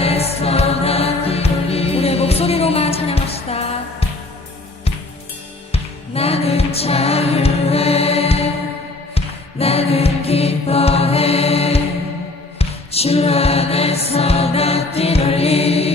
안에서 나 기쁘리. 우리의 목소리로만 찬양합시다. 나는 자유해, 나는 기뻐해, 주 안에서 나 뛰놀리.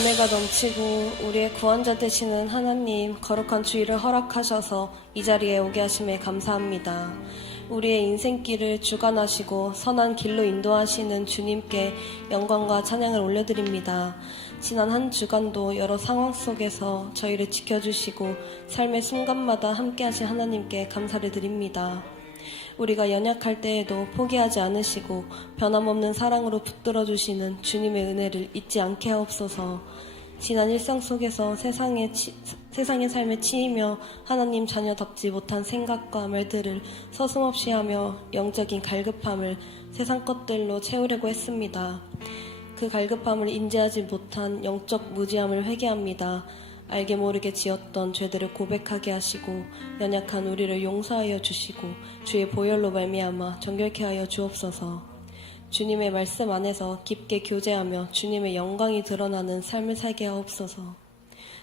은혜가 넘치고 우리의 구원자 되시는 하나님, 거룩한 주일을 허락하셔서 이 자리에 오게 하심에 감사합니다. 우리의 인생길을 주관하시고 선한 길로 인도하시는 주님께 영광과 찬양을 올려드립니다. 지난 한 주간도 여러 상황 속에서 저희를 지켜주시고 삶의 순간마다 함께하신 하나님께 감사를 드립니다. 우리가 연약할 때에도 포기하지 않으시고 변함없는 사랑으로 붙들어주시는 주님의 은혜를 잊지 않게 하옵소서. 지난 일상 속에서 세상의 삶에 치이며 하나님 자녀답지 못한 생각과 말들을 서슴없이 하며 영적인 갈급함을 세상 것들로 채우려고 했습니다. 그 갈급함을 인지하지 못한 영적 무지함을 회개합니다. 알게 모르게 지었던 죄들을 고백하게 하시고 연약한 우리를 용서하여 주시고 주의 보혈로 말미암아 정결케 하여 주옵소서. 주님의 말씀 안에서 깊게 교제하며 주님의 영광이 드러나는 삶을 살게 하옵소서.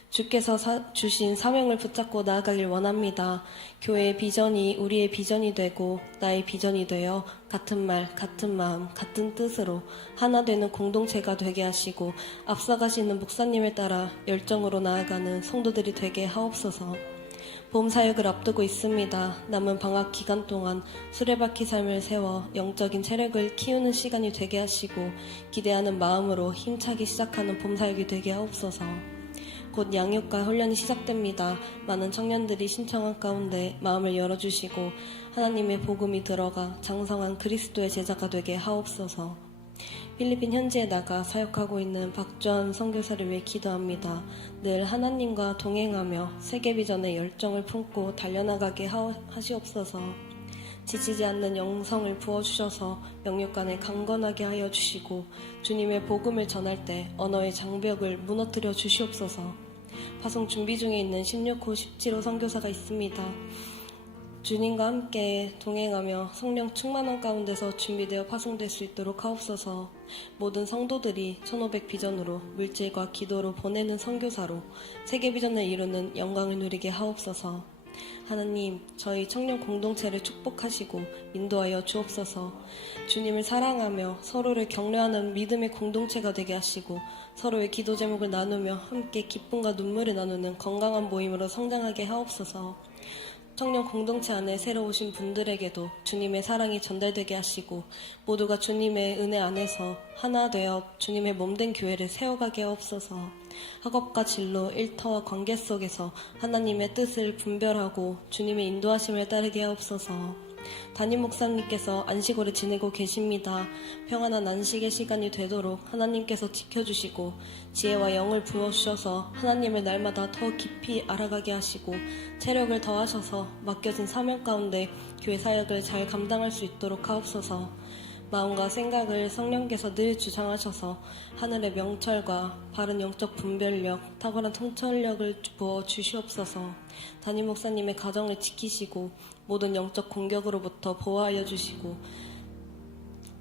주께서 주신 사명을 붙잡고 나아가길 원합니다. 교회의 비전이 우리의 비전이 되고 나의 비전이 되어 같은 말, 같은 마음, 같은 뜻으로 하나 되는 공동체가 되게 하시고 앞서가시는 목사님을 따라 열정으로 나아가는 성도들이 되게 하옵소서. 봄 사역을 앞두고 있습니다. 남은 방학 기간 동안 수레바퀴 삶을 세워 영적인 체력을 키우는 시간이 되게 하시고 기대하는 마음으로 힘차게 시작하는 봄 사역이 되게 하옵소서. 곧 양육과 훈련이 시작됩니다. 많은 청년들이 신청한 가운데 마음을 열어주시고 하나님의 복음이 들어가 장성한 그리스도의 제자가 되게 하옵소서. 필리핀 현지에 나가 사역하고 있는 박주한 선교사를 위해 기도합니다. 늘 하나님과 동행하며 세계 비전의 열정을 품고 달려나가게 하시옵소서. 지치지 않는 영성을 부어주셔서 영육간에 강건하게 하여 주시고 주님의 복음을 전할 때 언어의 장벽을 무너뜨려 주시옵소서. 파송 준비 중에 있는 16호, 17호 선교사가 있습니다. 주님과 함께 동행하며 성령 충만한 가운데서 준비되어 파송될 수 있도록 하옵소서. 모든 성도들이 1500 비전으로 물질과 기도로 보내는 선교사로 세계 비전을 이루는 영광을 누리게 하옵소서. 하나님, 저희 청년 공동체를 축복하시고 인도하여 주옵소서. 주님을 사랑하며 서로를 격려하는 믿음의 공동체가 되게 하시고 서로의 기도 제목을 나누며 함께 기쁨과 눈물을 나누는 건강한 모임으로 성장하게 하옵소서. 청년 공동체 안에 새로 오신 분들에게도 주님의 사랑이 전달되게 하시고 모두가 주님의 은혜 안에서 하나 되어 주님의 몸된 교회를 세워가게 하옵소서. 학업과 진로, 일터와 관계 속에서 하나님의 뜻을 분별하고 주님의 인도하심을 따르게 하옵소서. 담임 목사님께서 안식오를 지내고 계십니다. 평안한 안식의 시간이 되도록 하나님께서 지켜주시고 지혜와 영을 부어주셔서 하나님을 날마다 더 깊이 알아가게 하시고 체력을 더하셔서 맡겨진 사명 가운데 교회 사역을 잘 감당할 수 있도록 하옵소서. 마음과 생각을 성령께서 늘 주장하셔서 하늘의 명철과 바른 영적 분별력, 탁월한 통찰력을 부어 주시옵소서. 담임 목사님의 가정을 지키시고 모든 영적 공격으로부터 보호하여 주시고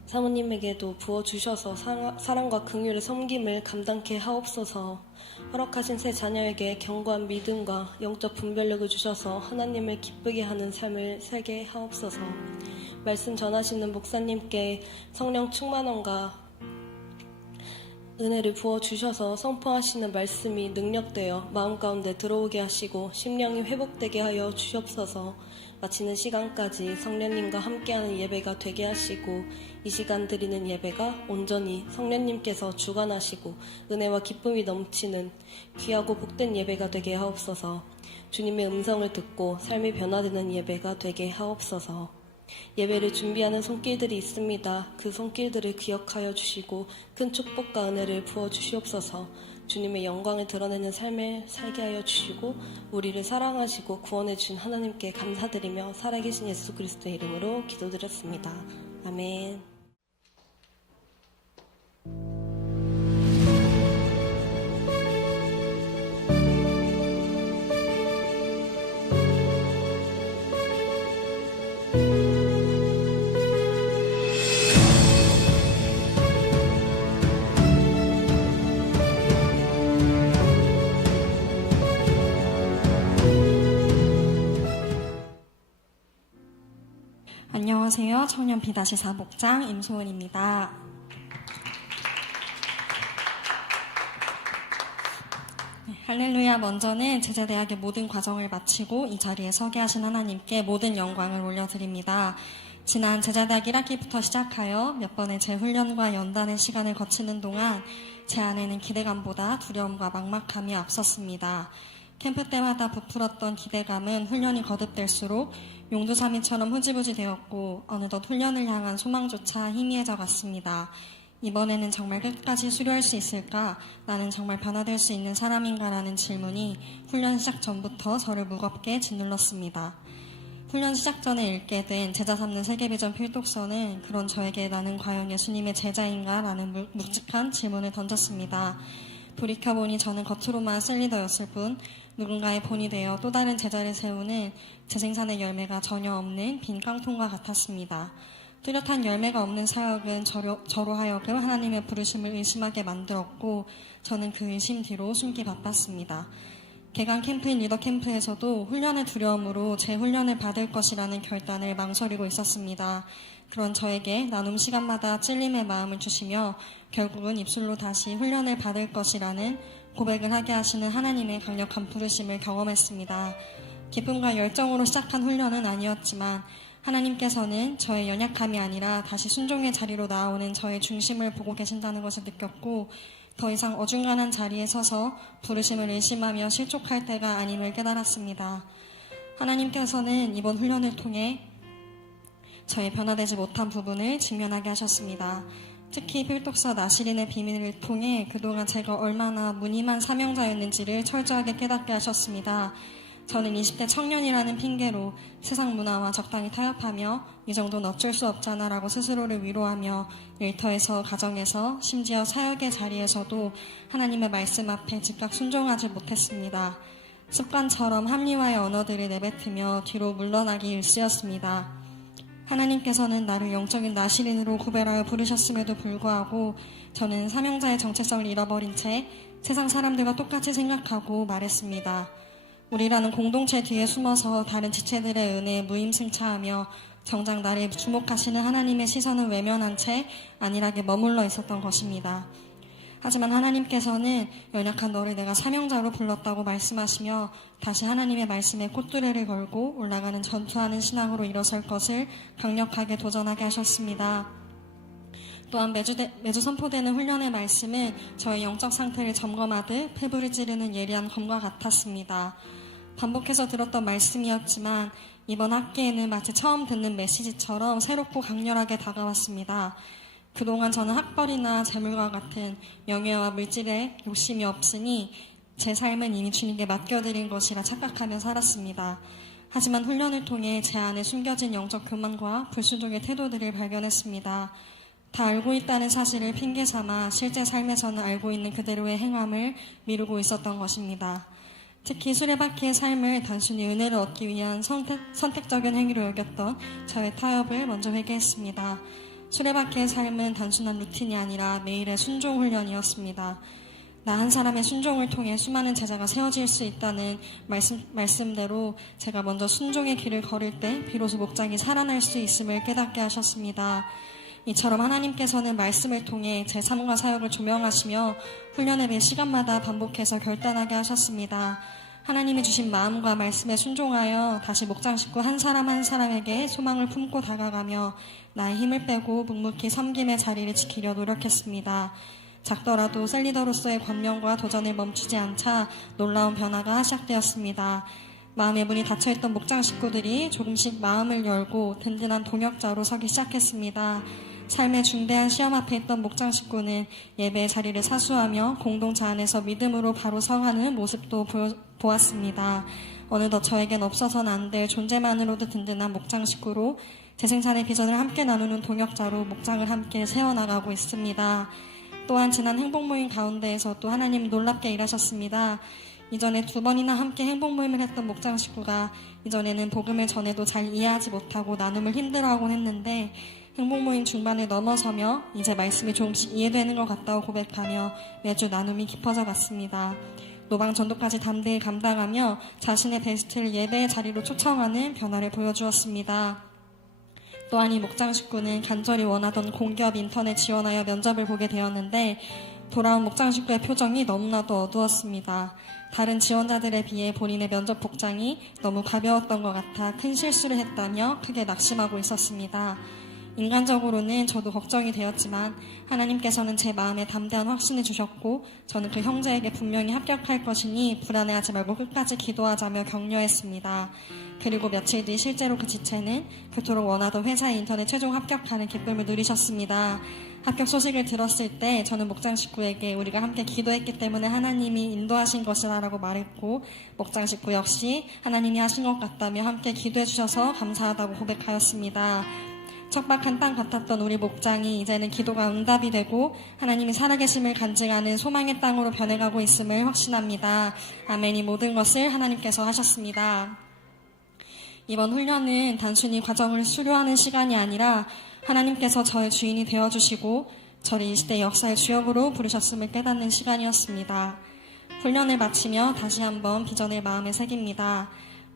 사모님에게도 부어주셔서 사랑과 긍휼의 섬김을 감당케 하옵소서. 허락하신 새 자녀에게 견고한 믿음과 영적 분별력을 주셔서 하나님을 기쁘게 하는 삶을 살게 하옵소서. 말씀 전하시는 목사님께 성령 충만함과 은혜를 부어주셔서 선포하시는 말씀이 능력되어 마음 가운데 들어오게 하시고 심령이 회복되게 하여 주시옵소서. 마치는 시간까지 성령님과 함께하는 예배가 되게 하시고 이 시간 드리는 예배가 온전히 성령님께서 주관하시고 은혜와 기쁨이 넘치는 귀하고 복된 예배가 되게 하옵소서. 주님의 음성을 듣고 삶이 변화되는 예배가 되게 하옵소서. 예배를 준비하는 손길들이 있습니다. 그 손길들을 기억하여 주시고 큰 축복과 은혜를 부어 주시옵소서. 주님의 영광을 드러내는 삶을 살게 하여 주시고 우리를 사랑하시고 구원해 준 하나님께 감사드리며 살아계신 예수 그리스도의 이름으로 기도드렸습니다. 아멘. 안녕하세요. 청년 B-4 목장 임소은입니다. 할렐루야. 먼저는 제자대학의 모든 과정을 마치고 이 자리에 서게 하신 하나님께 모든 영광을 올려드립니다. 지난 제자대학 1학기부터 시작하여 몇 번의 재훈련과 연단의 시간을 거치는 동안 제 안에는 기대감보다 두려움과 막막함이 앞섰습니다. 캠프 때마다 부풀었던 기대감은 훈련이 거듭될수록 용두사미처럼 흐지부지 되었고 어느덧 훈련을 향한 소망조차 희미해져 갔습니다. 이번에는 정말 끝까지 수료할 수 있을까? 나는 정말 변화될 수 있는 사람인가? 라는 질문이 훈련 시작 전부터 저를 무겁게 짓눌렀습니다. 훈련 시작 전에 읽게 된 제자 삼는 세계비전 필독서는 그런 저에게 나는 과연 예수님의 제자인가? 라는 묵직한 질문을 던졌습니다. 돌이켜보니 저는 겉으로만 셀리더였을 뿐 누군가의 본이 되어 또 다른 제자를 세우는 재생산의 열매가 전혀 없는 빈 깡통과 같았습니다. 뚜렷한 열매가 없는 사역은 저로 하여금 하나님의 부르심을 의심하게 만들었고 저는 그 의심 뒤로 숨기 바빴습니다. 개강 캠프인 리더 캠프에서도 훈련의 두려움으로 재훈련을 받을 것이라는 결단을 망설이고 있었습니다. 그런 저에게 나눔 시간마다 찔림의 마음을 주시며 결국은 입술로 다시 훈련을 받을 것이라는 고백을 하게 하시는 하나님의 강력한 부르심을 경험했습니다. 기쁨과 열정으로 시작한 훈련은 아니었지만 하나님께서는 저의 연약함이 아니라 다시 순종의 자리로 나아오는 저의 중심을 보고 계신다는 것을 느꼈고 더 이상 어중간한 자리에 서서 부르심을 의심하며 실족할 때가 아님을 깨달았습니다. 하나님께서는 이번 훈련을 통해 저의 변화되지 못한 부분을 직면하게 하셨습니다. 특히 필독서 나시린의 비밀을 통해 그동안 제가 얼마나 무늬만 사명자였는지를 철저하게 깨닫게 하셨습니다. 저는 20대 청년이라는 핑계로 세상 문화와 적당히 타협하며 이 정도는 어쩔 수 없잖아 라고 스스로를 위로하며 일터에서 가정에서 심지어 사역의 자리에서도 하나님의 말씀 앞에 즉각 순종하지 못했습니다. 습관처럼 합리화의 언어들을 내뱉으며 뒤로 물러나기 일쑤였습니다. 하나님께서는 나를 영적인 나시린으로 구별하여 부르셨음에도 불구하고 저는 사명자의 정체성을 잃어버린 채 세상 사람들과 똑같이 생각하고 말했습니다. 우리라는 공동체 뒤에 숨어서 다른 지체들의 은혜에 무임승차하며 정작 나를 주목하시는 하나님의 시선을 외면한 채 안일하게 머물러 있었던 것입니다. 하지만 하나님께서는 연약한 너를 내가 사명자로 불렀다고 말씀하시며 다시 하나님의 말씀에 꽃두레를 걸고 올라가는 전투하는 신앙으로 일어설 것을 강력하게 도전하게 하셨습니다. 또한 매주 선포되는 훈련의 말씀은 저의 영적 상태를 점검하듯 폐부를 찌르는 예리한 검과 같았습니다. 반복해서 들었던 말씀이었지만 이번 학기에는 마치 처음 듣는 메시지처럼 새롭고 강렬하게 다가왔습니다. 그동안 저는 학벌이나 재물과 같은 명예와 물질에 욕심이 없으니 제 삶은 이미 주님께 맡겨드린 것이라 착각하며 살았습니다. 하지만 훈련을 통해 제 안에 숨겨진 영적 교만과 불순종의 태도들을 발견했습니다. 다 알고 있다는 사실을 핑계삼아 실제 삶에서는 알고 있는 그대로의 행함을 미루고 있었던 것입니다. 특히 수레바퀴의 삶을 단순히 은혜를 얻기 위한 선택적인 행위로 여겼던 저의 타협을 먼저 회개했습니다. 수레바퀴의 삶은 단순한 루틴이 아니라 매일의 순종 훈련이었습니다. 나 한 사람의 순종을 통해 수많은 제자가 세워질 수 있다는 말씀대로 제가 먼저 순종의 길을 걸을 때 비로소 목장이 살아날 수 있음을 깨닫게 하셨습니다. 이처럼 하나님께서는 말씀을 통해 제 삶과 사역을 조명하시며 훈련의 매 시간마다 반복해서 결단하게 하셨습니다. 하나님이 주신 마음과 말씀에 순종하여 다시 목장 식구 한 사람 한 사람에게 소망을 품고 다가가며 나의 힘을 빼고 묵묵히 섬김의 자리를 지키려 노력했습니다. 작더라도 셀리더로서의 권명과 도전을 멈추지 않자 놀라운 변화가 시작되었습니다. 마음의 문이 닫혀있던 목장 식구들이 조금씩 마음을 열고 든든한 동역자로 서기 시작했습니다. 삶의 중대한 시험 앞에 있던 목장 식구는 예배의 자리를 사수하며 공동체 안에서 믿음으로 바로 서가는 모습도 보았습니다. 어느덧 저에겐 없어서는 안 될 존재만으로도 든든한 목장 식구로 재생산의 비전을 함께 나누는 동역자로 목장을 함께 세워나가고 있습니다. 또한 지난 행복모임 가운데에서도 하나님 놀랍게 일하셨습니다. 이전에 2번이나 함께 행복모임을 했던 목장 식구가 이전에는 복음을 전해도 잘 이해하지 못하고 나눔을 힘들어하곤 했는데 행복모임 중반을 넘어서며 이제 말씀이 조금씩 이해되는 것 같다고 고백하며 매주 나눔이 깊어져 갔습니다. 노방 전도까지 담대히 감당하며 자신의 베스트를 예배의 자리로 초청하는 변화를 보여주었습니다. 또한 이 목장 식구는 간절히 원하던 공기업 인턴에 지원하여 면접을 보게 되었는데 돌아온 목장 식구의 표정이 너무나도 어두웠습니다. 다른 지원자들에 비해 본인의 면접 복장이 너무 가벼웠던 것 같아 큰 실수를 했다며 크게 낙심하고 있었습니다. 인간적으로는 저도 걱정이 되었지만 하나님께서는 제 마음에 담대한 확신을 주셨고 저는 그 형제에게 분명히 합격할 것이니 불안해하지 말고 끝까지 기도하자며 격려했습니다. 그리고 며칠 뒤 실제로 그 지체는 그토록 원하던 회사의 인턴에 최종 합격하는 기쁨을 누리셨습니다. 합격 소식을 들었을 때 저는 목장 식구에게 우리가 함께 기도했기 때문에 하나님이 인도하신 것이라고 말했고 목장 식구 역시 하나님이 하신 것 같다며 함께 기도해 주셔서 감사하다고 고백하였습니다. 척박한 땅 같았던 우리 목장이 이제는 기도가 응답이 되고 하나님이 살아계심을 간증하는 소망의 땅으로 변해가고 있음을 확신합니다. 아멘. 이 모든 것을 하나님께서 하셨습니다. 이번 훈련은 단순히 과정을 수료하는 시간이 아니라 하나님께서 저의 주인이 되어주시고 저를 이 시대 역사의 주역으로 부르셨음을 깨닫는 시간이었습니다. 훈련을 마치며 다시 한번 비전을 마음에 새깁니다.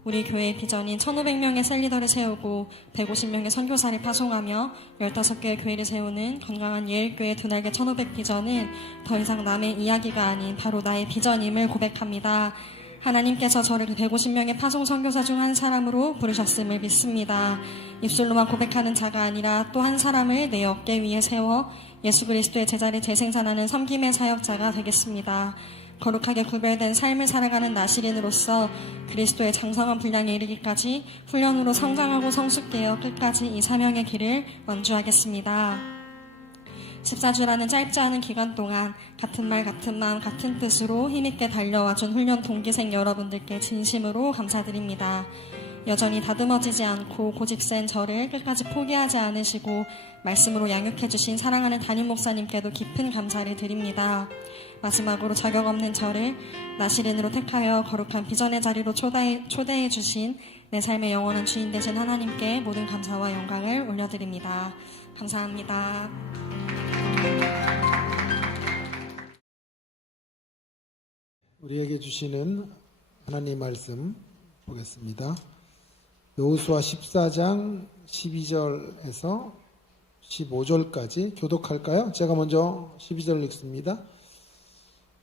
우리 교회의 비전인 1,500명의 셀리더를 세우고 150명의 선교사를 파송하며 15개의 교회를 세우는 건강한 예일교회 두날개 1,500 비전은 더 이상 남의 이야기가 아닌 바로 나의 비전임을 고백합니다. 하나님께서 저를 150명의 파송 선교사 중 한 사람으로 부르셨음을 믿습니다. 입술로만 고백하는 자가 아니라 또 한 사람을 내 어깨 위에 세워 예수 그리스도의 제자를 재생산하는 섬김의 사역자가 되겠습니다. 거룩하게 구별된 삶을 살아가는 나시린으로서 그리스도의 장성한 분량에 이르기까지 훈련으로 성장하고 성숙되어 끝까지 이 사명의 길을 완주하겠습니다. 14주라는 짧지 않은 기간 동안 같은 말 같은 마음 같은 뜻으로 힘있게 달려와준 훈련 동기생 여러분들께 진심으로 감사드립니다. 여전히 다듬어지지 않고 고집센 저를 끝까지 포기하지 않으시고 말씀으로 양육해주신 사랑하는 담임 목사님께도 깊은 감사를 드립니다. 마지막으로 자격 없는 저를 나시린으로 택하여 거룩한 비전의 자리로 초대해 주신 내 삶의 영원한 주인 되신 하나님께 모든 감사와 영광을 올려드립니다. 감사합니다. 우리에게 주시는 하나님 말씀 보겠습니다. 여호수아 14장 12절에서 15절까지 교독할까요? 제가 먼저 12절 읽습니다.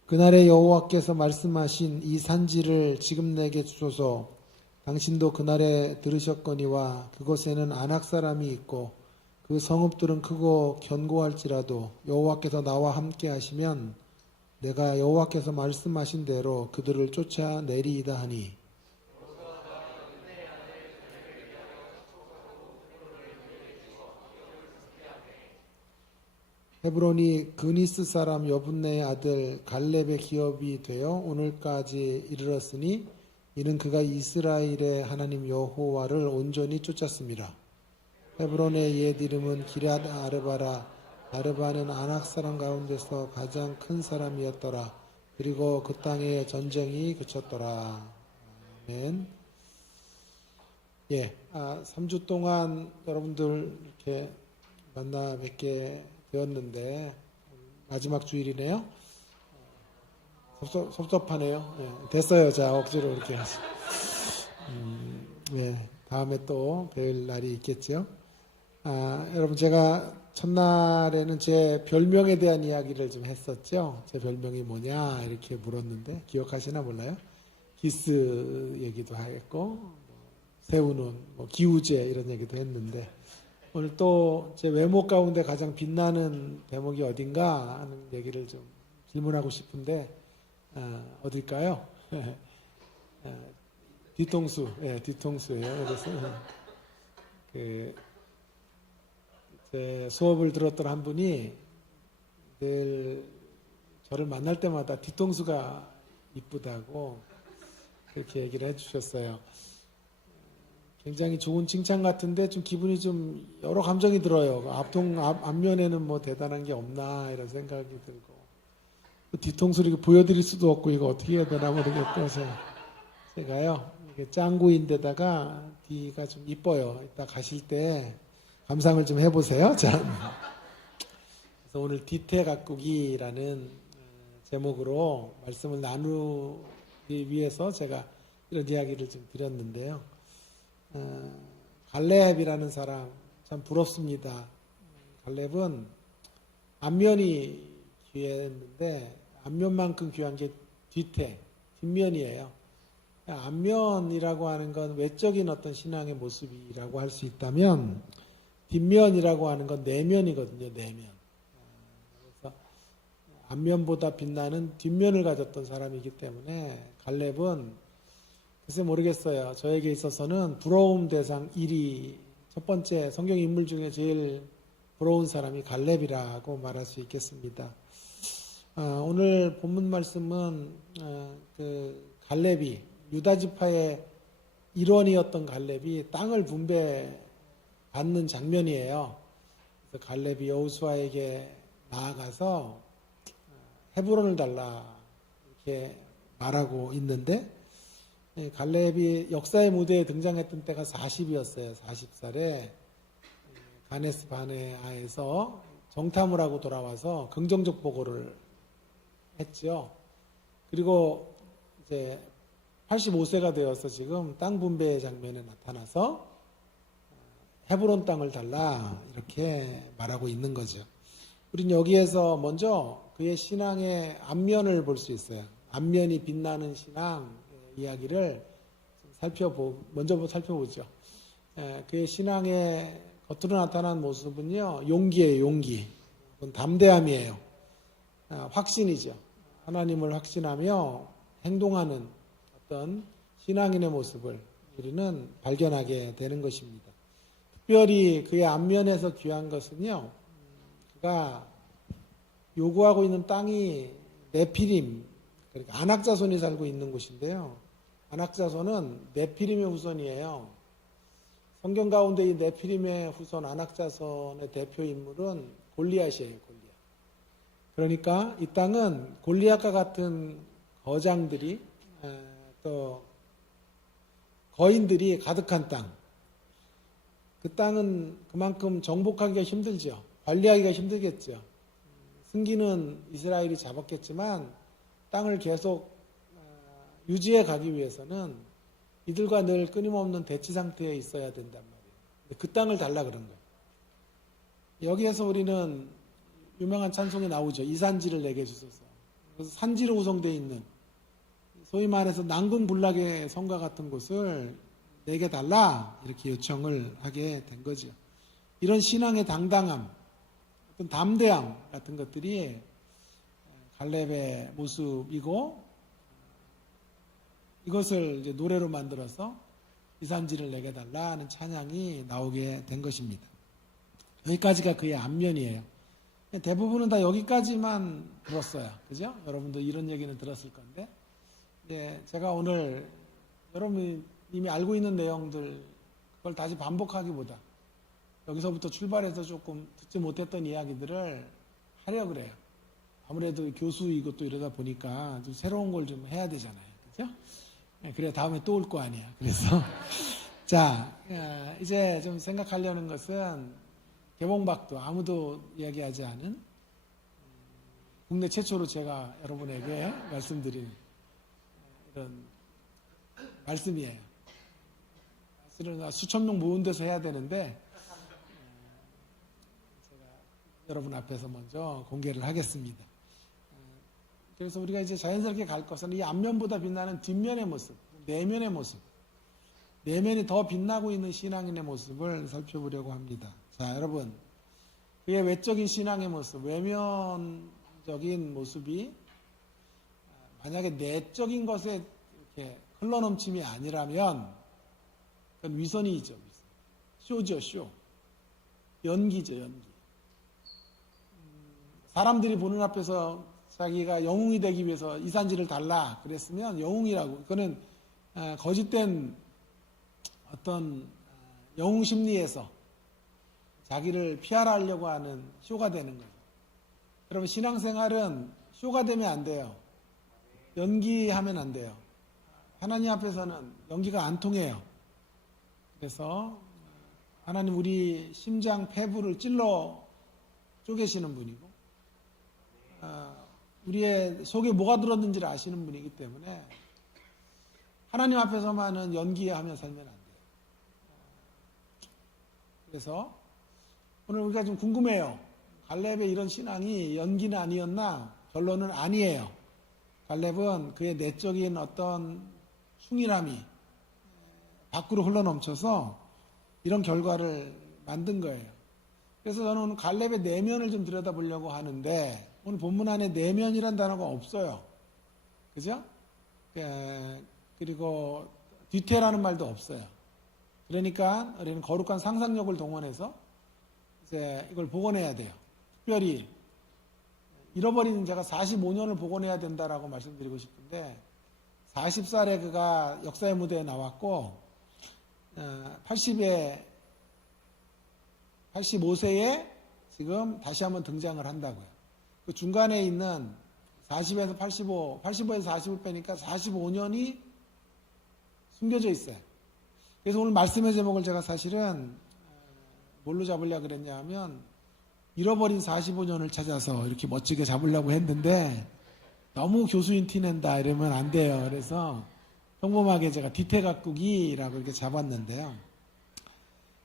그날에 여호와께서 말씀하신 이 산지를 지금 내게 주소서. 당신도 그날에 들으셨거니와 그곳에는 아낙 사람이 있고 그 성읍들은 크고 견고할지라도 여호와께서 나와 함께 하시면 내가 여호와께서 말씀하신 대로 그들을 쫓아내리이다 하니 헤브론이 그니스 사람 여분네의 아들 갈렙의 기업이 되어 오늘까지 이르렀으니 이는 그가 이스라엘의 하나님 여호와를 온전히 쫓았습니다. 헤브론의 옛 이름은 기럇 아르바라. 아르바는 아낙 사람 가운데서 가장 큰 사람이었더라. 그리고 그 땅에 전쟁이 그쳤더라. 아멘. 3주 동안 여러분들 이렇게 만나 뵙게 되었는데 마지막 주일이네요. 섭섭하네요. 됐어요. 자, 억지로 이렇게 하시. 다음에 또 뵐 날이 있겠죠. 여러분 제가 첫날에는 제 별명에 대한 이야기를 좀 했었죠. 제 별명이 뭐냐 이렇게 물었는데 기억하시나 몰라요. 기스 얘기도 하겠고 새우는 기우제 이런 얘기도 했는데 오늘 또 제 외모 가운데 가장 빛나는 대목이 어딘가 하는 얘기를 좀 질문하고 싶은데 어딜까요? 뒤통수, 뒤통수예요. 그래서 제 수업을 들었던 한 분이 늘 저를 만날 때마다 뒤통수가 이쁘다고 그렇게 얘기를 해주셨어요. 굉장히 좋은 칭찬 같은데 좀 기분이 좀 여러 감정이 들어요. 앞면에는 뭐 대단한 게 없나 이런 생각이 들고 뒤통수를 이렇게 보여드릴 수도 없고 이거 어떻게 해야 되나 모르겠고 제가요 이게 짱구인데다가 뒤가 좀 이뻐요. 이따 가실 때 감상을 좀 해보세요. 자, 그래서 오늘 뒤태 가꾸기라는 제목으로 말씀을 나누기 위해서 제가 이런 이야기를 좀 드렸는데요. 갈렙이라는 사람 참 부럽습니다. 갈렙은 안면이 귀했는데 앞면만큼 귀한 게 뒷면이에요. 앞면이라고 하는 건 외적인 어떤 신앙의 모습이라고 할 수 있다면 뒷면이라고 하는 건 내면이거든요. 내면. 그래서 앞면보다 빛나는 뒷면을 가졌던 사람이기 때문에 갈렙은 글쎄 모르겠어요. 저에게 있어서는 부러움 대상 1위 첫 번째 성경 인물 중에 제일 부러운 사람이 갈렙이라고 말할 수 있겠습니다. 오늘 본문 말씀은 그 갈렙이 유다 지파의 일원이었던 갈렙이 땅을 분배받는 장면이에요. 그래서 갈렙이 여호수아에게 나아가서 헤브론을 달라 이렇게 말하고 있는데 갈렙이 역사의 무대에 등장했던 때가 40이었어요. 40살에 가네스 바네아에서 정탐을 하고 돌아와서 긍정적 보고를 했죠. 그리고 이제 85세가 되어서 지금 땅 분배 장면에 나타나서 헤브론 땅을 달라 이렇게 말하고 있는 거죠. 우린 여기에서 먼저 그의 신앙의 앞면을 볼 수 있어요. 앞면이 빛나는 신앙 이야기를 먼저 살펴보죠. 그의 신앙의 겉으로 나타난 모습은요, 용기예요, 용기. 그건 담대함이에요. 확신이죠. 하나님을 확신하며 행동하는 어떤 신앙인의 모습을 우리는 발견하게 되는 것입니다. 특별히 그의 앞면에서 귀한 것은요, 그가 요구하고 있는 땅이 네피림, 그러니까 안악자손이 살고 있는 곳인데요. 안악자손은 네피림의 후손이에요. 성경 가운데 이 네피림의 후손 안악자손의 대표 인물은 골리앗이에요. 골리앗. 그러니까 이 땅은 골리앗과 같은 거장들이 또 거인들이 가득한 땅. 그 땅은 그만큼 정복하기가 힘들죠. 관리하기가 힘들겠죠. 승기는 이스라엘이 잡았겠지만 땅을 계속 유지해 가기 위해서는 이들과 늘 끊임없는 대치 상태에 있어야 된단 말이에요. 그 땅을 달라 그런 거예요. 여기에서 우리는 유명한 찬송이 나오죠. 이 산지를 내게 주소서. 그래서 산지로 구성되어 있는 소위 말해서 난궁불락의 성과 같은 곳을 내게 달라 이렇게 요청을 하게 된 거죠. 이런 신앙의 당당함, 어떤 담대함 같은 것들이 갈렙의 모습이고 이것을 이제 노래로 만들어서 이 산지를 내게 달라 하는 찬양이 나오게 된 것입니다. 여기까지가 그의 앞면이에요. 대부분은 다 여기까지만 들었어요. 그죠? 여러분도 이런 얘기는 들었을 건데. 제가 오늘 여러분이 이미 알고 있는 내용들 그걸 다시 반복하기보다 여기서부터 출발해서 조금 듣지 못했던 이야기들을 하려고 그래요. 아무래도 교수이고 또 이러다 보니까 좀 새로운 걸 좀 해야 되잖아요. 그죠? 그래야 다음에 또 올 거 아니야. 그래서 자, 이제 좀 생각하려는 것은 개봉박도 아무도 이야기하지 않은 국내 최초로 제가 여러분에게 말씀드린 이런 말씀이에요. 사실은 수천 명 모은 데서 해야 되는데 제가 여러분 앞에서 먼저 공개를 하겠습니다. 그래서 우리가 이제 자연스럽게 갈 것은 이 앞면보다 빛나는 뒷면의 모습, 내면의 모습, 내면이 더 빛나고 있는 신앙인의 모습을 살펴보려고 합니다. 자, 여러분, 그의 외적인 신앙의 모습, 외면적인 모습이 만약에 내적인 것에 이렇게 흘러넘침이 아니라면 그건 위선이죠. 쇼죠, 쇼. 연기죠, 연기. 사람들이 보는 앞에서 자기가 영웅이 되기 위해서 이 산지를 달라 그랬으면 영웅이라고. 그거는 거짓된 어떤 영웅 심리에서 자기를 피하라 하려고 하는 쇼가 되는 거죠. 여러분, 신앙생활은 쇼가 되면 안 돼요. 연기하면 안 돼요. 하나님 앞에서는 연기가 안 통해요. 그래서 하나님 우리 심장 폐부를 찔러 쪼개시는 분이고 우리의 속에 뭐가 들었는지를 아시는 분이기 때문에 하나님 앞에서만은 연기하며 살면 안 돼요. 그래서 오늘 우리가 좀 궁금해요. 갈렙의 이런 신앙이 연기는 아니었나? 결론은 아니에요. 갈렙은 그의 내적인 어떤 충실함이 밖으로 흘러넘쳐서 이런 결과를 만든 거예요. 그래서 저는 오늘 갈렙의 내면을 좀 들여다보려고 하는데 오늘 본문 안에 내면이란 단어가 없어요. 그죠? 그리고 뒤태라는 말도 없어요. 그러니까 우리는 거룩한 상상력을 동원해서 이제 이걸 복원해야 돼요. 특별히 잃어버린 제가 45년을 복원해야 된다라고 말씀드리고 싶은데 40살에 그가 역사의 무대에 나왔고 85세에 지금 다시 한번 등장을 한다고요. 그 중간에 있는 40에서 85, 85에서 40을 빼니까 45년이 숨겨져 있어요. 그래서 오늘 말씀의 제목을 제가 사실은 뭘로 잡으려고 그랬냐 하면 잃어버린 45년을 찾아서 이렇게 멋지게 잡으려고 했는데 너무 교수인 티낸다 이러면 안 돼요. 그래서 평범하게 제가 뒤태각국이라고 이렇게 잡았는데요.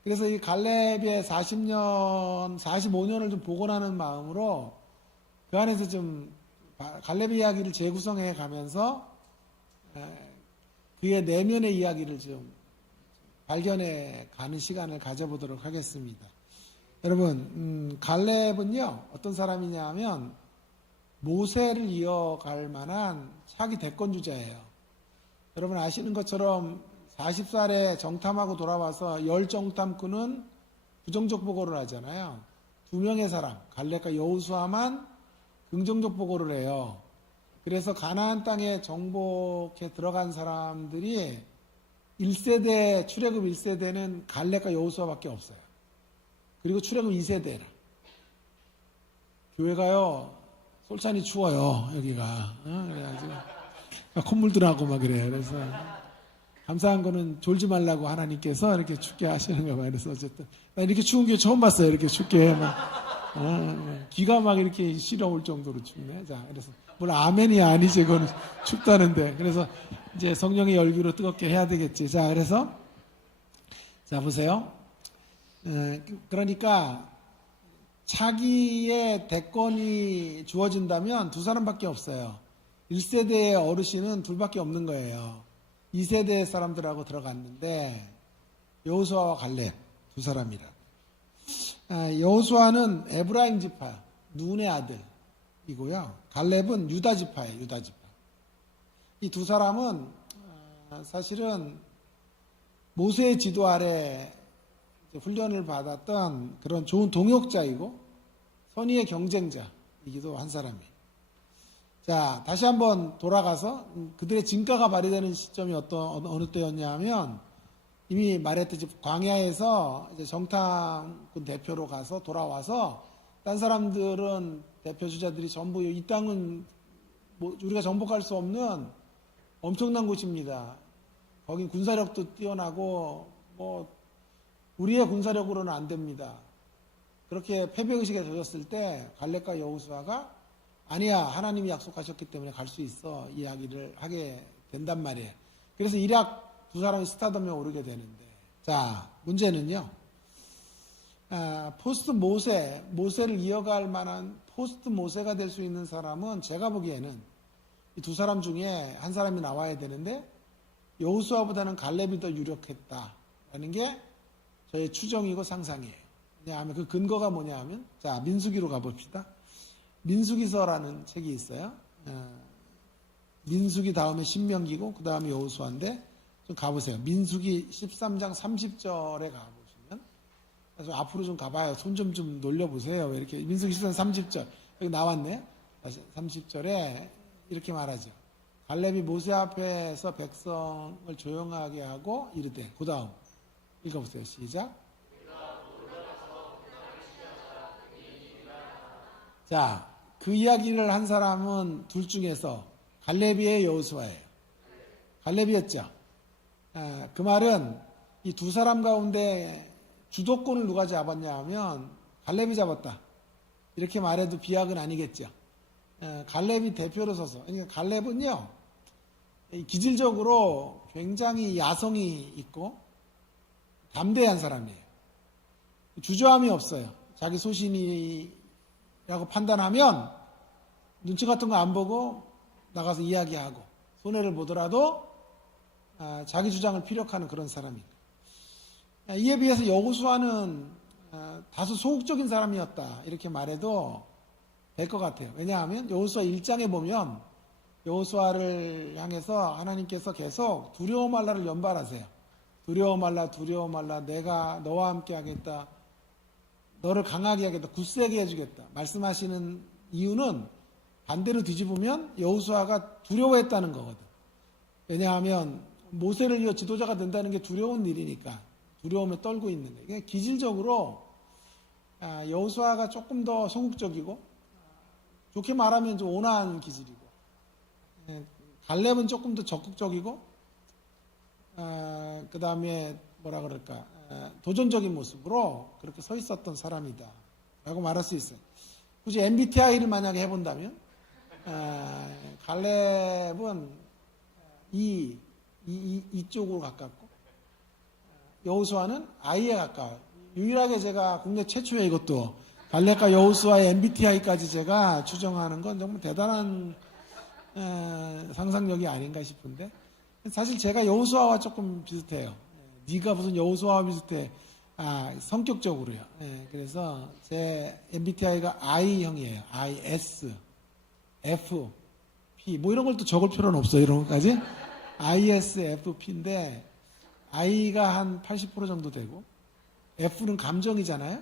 그래서 이 갈렙의 40년, 45년을 좀 복원하는 마음으로 그 안에서 좀 갈렙의 이야기를 재구성해 가면서 그의 내면의 이야기를 좀 발견해 가는 시간을 가져보도록 하겠습니다. 여러분, 갈렙은요, 어떤 사람이냐 하면 모세를 이어갈 만한 차기 대권주자예요. 여러분 아시는 것처럼 40살에 정탐하고 돌아와서 열 정탐꾼은 부정적 보고를 하잖아요. 2명의 사람, 갈렙과 여호수아만 긍정적 보고를 해요. 그래서 가나안 땅에 정복해 들어간 사람들이 1세대, 출애굽 1세대는 갈렙과 여호수아밖에 없어요. 그리고 출애굽 2세대라. 교회가요, 솔찬히 추워요, 여기가. 그래가지고 콧물도 나고 막 그래요. 그래서 감사한 거는 졸지 말라고 하나님께서 이렇게 춥게 하시는가 봐요. 그래서 어쨌든 나 이렇게 추운 게 처음 봤어요. 이렇게 춥게 막 귀가 막 이렇게 시려올 정도로 춥네. 자, 그래서 물론 아멘이 아니지, 그건 춥다는데. 그래서 이제 성령의 열기로 뜨겁게 해야 되겠지. 자, 그래서 자 보세요. 그러니까 차기의 대권이 주어진다면 두 사람밖에 없어요. 1세대의 어르신은 둘밖에 없는 거예요. 2세대 사람들하고 들어갔는데 여호수아와 갈렙 두 사람이라. 여호수아는 에브라임 지파 눈의 아들이고요. 갈렙은 유다 지파예요. 유다 지파. 이 두 사람은 사실은 모세의 지도 아래 훈련을 받았던 그런 좋은 동역자이고 선의의 경쟁자이기도 한 사람이에요. 자, 다시 한번 돌아가서 그들의 진가가 발휘되는 시점이 어느 때였냐 하면 이미 말했듯이 광야에서 이제 정탐꾼 대표로 가서 돌아와서 딴 사람들은 대표 주자들이 전부 이 땅은 뭐 우리가 정복할 수 없는 엄청난 곳입니다. 거긴 군사력도 뛰어나고 뭐 우리의 군사력으로는 안 됩니다. 그렇게 패배의식에 젖었을 때 갈렙과 여호수아가 아니야, 하나님이 약속하셨기 때문에 갈 수 있어 이야기를 하게 된단 말이에요. 그래서 일약 두 사람이 스타덤에 오르게 되는데, 자 문제는요, 포스트 모세를 이어갈 만한 포스트 모세가 될 수 있는 사람은 제가 보기에는 이 두 사람 중에 한 사람이 나와야 되는데 여호수아보다는 갈렙이 더 유력했다라는 게 저의 추정이고 상상이에요. 왜냐하면 그 근거가 뭐냐 하면, 자 민수기로 가봅시다. 민수기서라는 책이 있어요. 민수기 다음에 신명기고 그 다음에 여호수아인데 좀 가보세요. 민수기 13장 30절에 가보시면, 그래서 앞으로 좀 가봐요. 손 좀 놀려보세요. 왜 이렇게 민수기 13장 30절 여기 나왔네. 다시 30절에 이렇게 말하죠. 갈렙이 모세 앞에서 백성을 조용하게 하고 이르되, 그 다음 읽어보세요. 시작. 자, 그 이야기를 한 사람은 둘 중에서 갈렙이에요, 여호수아예요? 갈렙이었죠. 그 말은 이 두 사람 가운데 주도권을 누가 잡았냐 하면 갈렙이 잡았다. 이렇게 말해도 비약은 아니겠죠. 갈렙이 대표로 서서. 그러니까 갈렙은요, 기질적으로 굉장히 야성이 있고 담대한 사람이에요. 주저함이 없어요. 자기 소신이 라고 판단하면 눈치 같은 거 안 보고 나가서 이야기하고 손해를 보더라도 자기 주장을 피력하는 그런 사람입니다. 이에 비해서 여호수아는 다소 소극적인 사람이었다 이렇게 말해도 될 것 같아요. 왜냐하면 여호수아 1장에 보면 여호수아를 향해서 하나님께서 계속 두려워 말라를 연발하세요. 두려워 말라, 두려워 말라, 내가 너와 함께 하겠다, 너를 강하게 하겠다, 굳세게 해주겠다 말씀하시는 이유는 반대로 뒤집으면 여호수아가 두려워했다는 거거든. 왜냐하면 모세를 이어 지도자가 된다는 게 두려운 일이니까 두려움에 떨고 있는 거예요. 그러니까 기질적으로 여호수아가 조금 더 소극적이고 좋게 말하면 좀 온화한 기질이고, 갈렙은 조금 더 적극적이고, 그 다음에 뭐라 그럴까, 도전적인 모습으로 그렇게 서 있었던 사람이다 라고 말할 수 있어요. 굳이 MBTI를 만약에 해본다면 갈렙은 이쪽으로 가깝고 여호수아는 I에 가까워요. 유일하게 제가 국내 최초의 이것도 갈렙과 여호수아의 MBTI까지 제가 추정하는 건 정말 대단한 상상력이 아닌가 싶은데, 사실 제가 여호수아와 조금 비슷해요. 네가 무슨 여호수아와 비슷해? 성격적으로요. 그래서 제 MBTI가 I형이에요. IS, F, P 뭐 이런 걸 또 적을 필요는 없어요. 이런 것까지 ISFP인데 I가 한 80% 정도 되고 F는 감정이잖아요.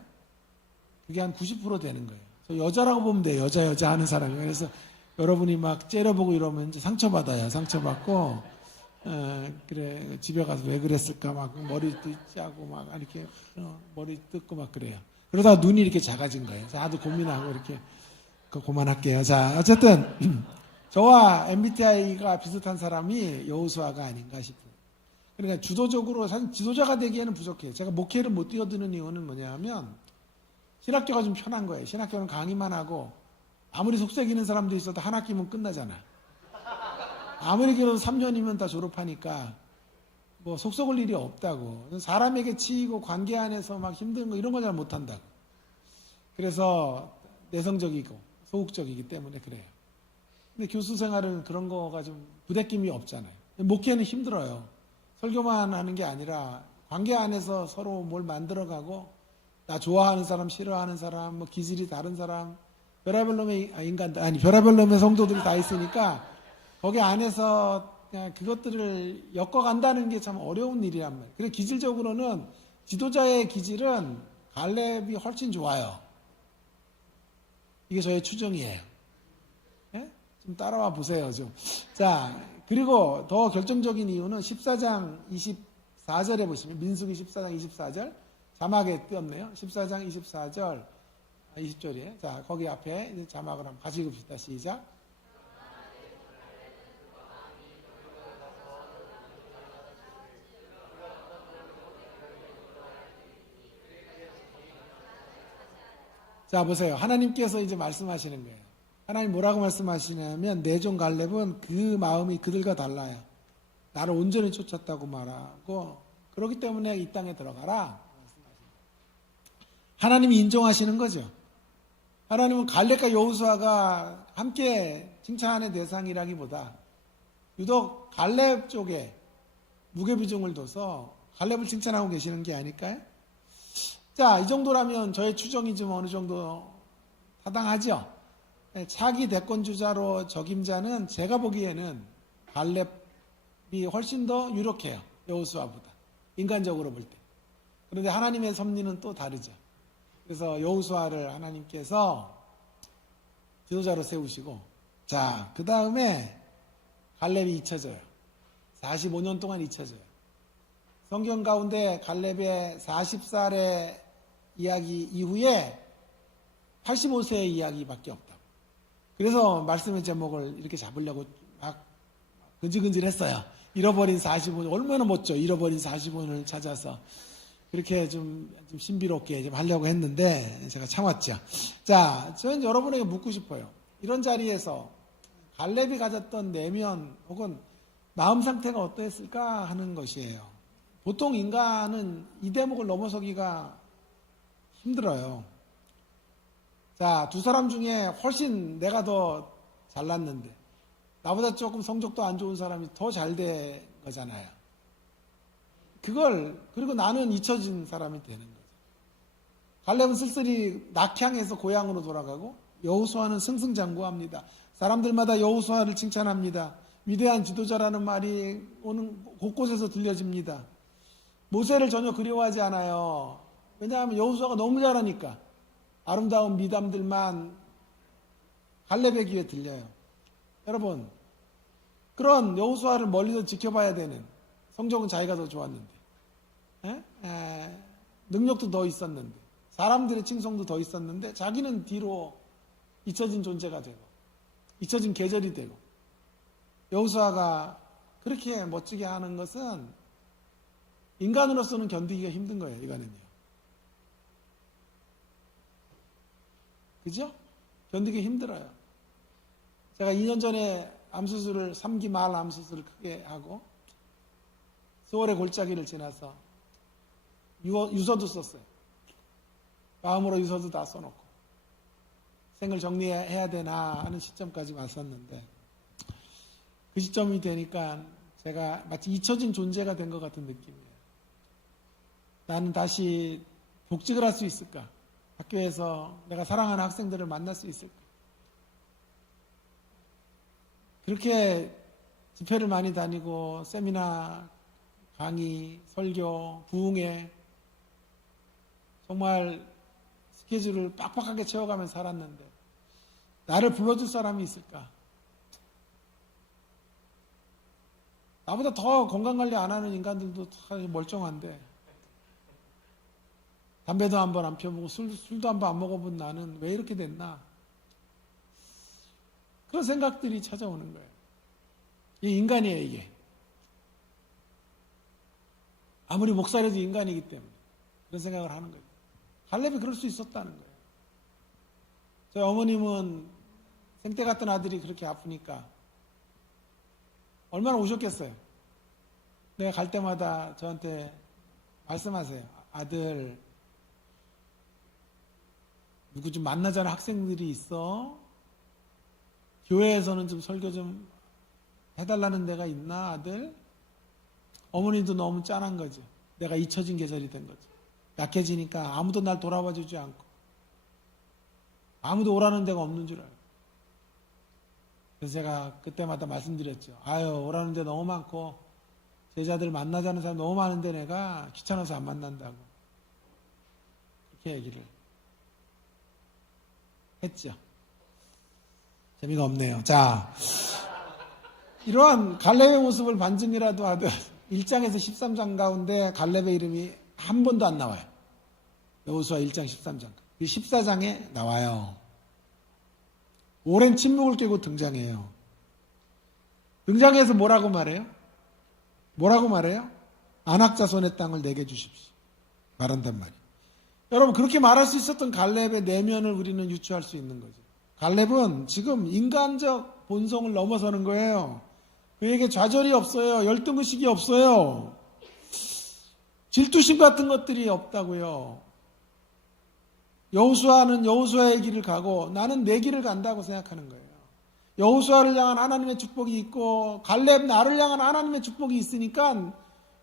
그게 한 90% 되는 거예요. 여자라고 보면 돼요. 여자 하는 사람이. 그래서 여러분이 막 째려보고 이러면 이제 상처받아요. 상처받고, 그래, 집에 가서 왜 그랬을까 막 머리도 짜고 막 이렇게 머리 뜯고 막 그래요. 그러다가 눈이 이렇게 작아진 거예요. 아주 고민하고 이렇게, 그만할게요. 자, 어쨌든, 저와 MBTI가 비슷한 사람이 여호수아가 아닌가 싶어요. 그러니까 주도적으로 사실 지도자가 되기에는 부족해요. 제가 목회를 못 뛰어드는 이유는 뭐냐 하면 신학교가 좀 편한 거예요. 신학교는 강의만 하고 아무리 속색이는 사람도 있어도 한 학기면 끝나잖아. 아무리 길어도 3년이면 다 졸업하니까 뭐 속 썩을 일이 없다고. 사람에게 치이고 관계 안에서 막 힘든 거 이런 거 잘 못한다고. 그래서 내성적이고 소극적이기 때문에 그래요. 근데 교수 생활은 그런 거가 좀 부대낌이 없잖아요. 목회는 힘들어요. 설교만 하는 게 아니라 관계 안에서 서로 뭘 만들어가고 나 좋아하는 사람, 싫어하는 사람, 뭐 기질이 다른 사람, 별의별 놈의 인간들, 별의별 놈의 성도들이 다 있으니까 거기 안에서 그냥 그것들을 엮어간다는 게 참 어려운 일이란 말이에요. 그래서 기질적으로는 지도자의 기질은 갈렙이 훨씬 좋아요. 이게 저의 추정이에요. 예? 좀 따라와 보세요, 좀. 자, 그리고 더 결정적인 이유는 14장 24절에 보시면, 민수기 14장 24절, 자막에 띄었네요. 14장 24절, 20절이에요. 자, 거기 앞에 이제 자막을 한번 같이 읽읍시다. 시작. 자, 보세요. 하나님께서 이제 말씀하시는 거예요. 하나님 뭐라고 말씀하시냐면, 내 종 갈렙은 그 마음이 그들과 달라요. 나를 온전히 쫓았다고 말하고, 그렇기 때문에 이 땅에 들어가라. 하나님이 인정하시는 거죠. 하나님은 갈렙과 여호수아가 함께 칭찬의 대상이라기보다 유독 갈렙 쪽에 무게비중을 둬서 갈렙을 칭찬하고 계시는 게 아닐까요? 자, 이 정도라면 저의 추정이 좀 어느 정도 타당하죠? 차기 대권주자로 적임자는 제가 보기에는 갈렙이 훨씬 더 유력해요. 여호수아보다. 인간적으로 볼 때. 그런데 하나님의 섭리는 또 다르죠. 그래서 여호수아를 하나님께서 지도자로 세우시고, 자, 그 다음에 갈렙이 잊혀져요. 45년 동안 잊혀져요. 성경 가운데 갈렙의 40살의 이야기 이후에 85세의 이야기밖에 없다. 그래서 말씀의 제목을 이렇게 잡으려고 막 근질근질했어요. 잃어버린 45년, 얼마나 멋져. 잃어버린 45년을 찾아서 그렇게 좀 신비롭게 좀 하려고 했는데 제가 참았죠. 자, 저는 여러분에게 묻고 싶어요. 이런 자리에서 갈렙이 가졌던 내면 혹은 마음 상태가 어떠했을까 하는 것이에요. 보통 인간은 이 대목을 넘어서기가 힘들어요. 자, 두 사람 중에 훨씬 내가 더 잘났는데 나보다 조금 성적도 안 좋은 사람이 더 잘 된 거잖아요. 그리고 나는 잊혀진 사람이 되는 거죠. 갈렙은 쓸쓸히 낙향해서 고향으로 돌아가고 여호수아는 승승장구합니다. 사람들마다 여호수아를 칭찬합니다. 위대한 지도자라는 말이 오는 곳곳에서 들려집니다. 모세를 전혀 그리워하지 않아요. 왜냐하면 여호수아가 너무 잘하니까. 아름다운 미담들만 갈렙의 귀에 들려요. 여러분, 그런 여호수아를 멀리서 지켜봐야 되는, 성적은 자기가 더 좋았는데, 능력도 더 있었는데, 사람들의 칭송도 더 있었는데, 자기는 뒤로 잊혀진 존재가 되고 잊혀진 계절이 되고, 여호수아가 그렇게 멋지게 하는 것은 인간으로서는 견디기가 힘든 거예요. 이거는요. 그죠? 견디기 힘들어요. 제가 2년 전에 암수술을 3기 말 암수술을 크게 하고 세월의 골짜기를 지나서 유서도 썼어요. 마음으로 유서도 다 써놓고 생을 정리해야 되나 하는 시점까지 왔었는데, 그 시점이 되니까 제가 마치 잊혀진 존재가 된 것 같은 느낌이에요. 나는 다시 복직을 할 수 있을까? 학교에서 내가 사랑하는 학생들을 만날 수 있을까? 그렇게 집회를 많이 다니고 세미나, 강의, 설교, 부흥회 정말 스케줄을 빡빡하게 채워가며 살았는데 나를 불러줄 사람이 있을까? 나보다 더 건강관리 안 하는 인간들도 사실 멀쩡한데 담배도 한 번 안 펴보고 술도 한 번 안 먹어본 나는 왜 이렇게 됐나? 그런 생각들이 찾아오는 거예요. 이게 인간이에요, 이게. 아무리 목사라도 인간이기 때문에 그런 생각을 하는 거예요. 갈렙이 그럴 수 있었다는 거예요. 저희 어머님은 생때 같은 아들이 그렇게 아프니까 얼마나 오셨겠어요. 내가 갈 때마다 저한테 말씀하세요. 아들, 누구 좀 만나자는 학생들이 있어? 교회에서는 좀 설교 좀 해달라는 데가 있나, 아들? 어머니도 너무 짠한 거죠. 내가 잊혀진 계절이 된 거죠. 약해지니까 아무도 날 돌아봐 주지 않고 아무도 오라는 데가 없는 줄 알고. 그래서 제가 그때마다 말씀드렸죠. 아유, 오라는 데 너무 많고 제자들 만나자는 사람 너무 많은데 내가 귀찮아서 안 만난다고 그렇게 얘기를 했죠. 재미가 없네요. 자, 이러한 갈렙의 모습을 반증이라도 하듯 1장에서 13장 가운데 갈렙의 이름이 한 번도 안 나와요. 여호수아 1장 13장. 14장에 나와요. 오랜 침묵을 깨고 등장해요. 등장해서 뭐라고 말해요? 뭐라고 말해요? 안악 자손의 땅을 내게 주십시오. 말한단 말이에요. 여러분, 그렇게 말할 수 있었던 갈렙의 내면을 우리는 유추할 수 있는 거죠. 갈렙은 지금 인간적 본성을 넘어서는 거예요. 그에게 좌절이 없어요. 열등의식이 없어요. 질투심 같은 것들이 없다고요. 여호수아는 여호수아의 길을 가고 나는 내 길을 간다고 생각하는 거예요. 여호수아를 향한 하나님의 축복이 있고 갈렙 나를 향한 하나님의 축복이 있으니까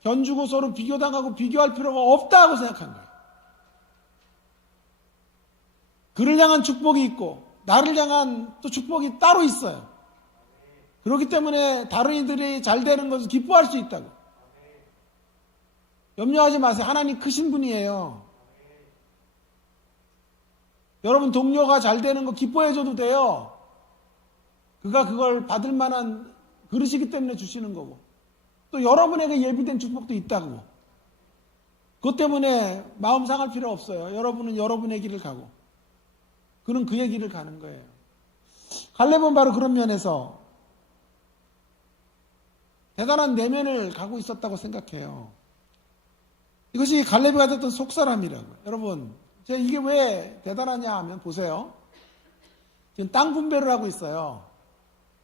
견주고 서로 비교당하고 비교할 필요가 없다고 생각한 거예요. 그를 향한 축복이 있고 나를 향한 또 축복이 따로 있어요. 그렇기 때문에 다른 이들이 잘 되는 것을 기뻐할 수 있다고. 염려하지 마세요. 하나님 크신 분이에요. 여러분 동료가 잘 되는 거 기뻐해줘도 돼요. 그가 그걸 받을 만한 그릇이기 때문에 주시는 거고, 또 여러분에게 예비된 축복도 있다고. 그것 때문에 마음 상할 필요 없어요. 여러분은 여러분의 길을 가고 그는 그의 길을 가는 거예요. 갈렙은 바로 그런 면에서 대단한 내면을 가고 있었다고 생각해요. 이것이 갈렙이 가졌던 속사람이라고요. 여러분, 제가 이게 왜 대단하냐 하면 보세요. 지금 땅 분배를 하고 있어요.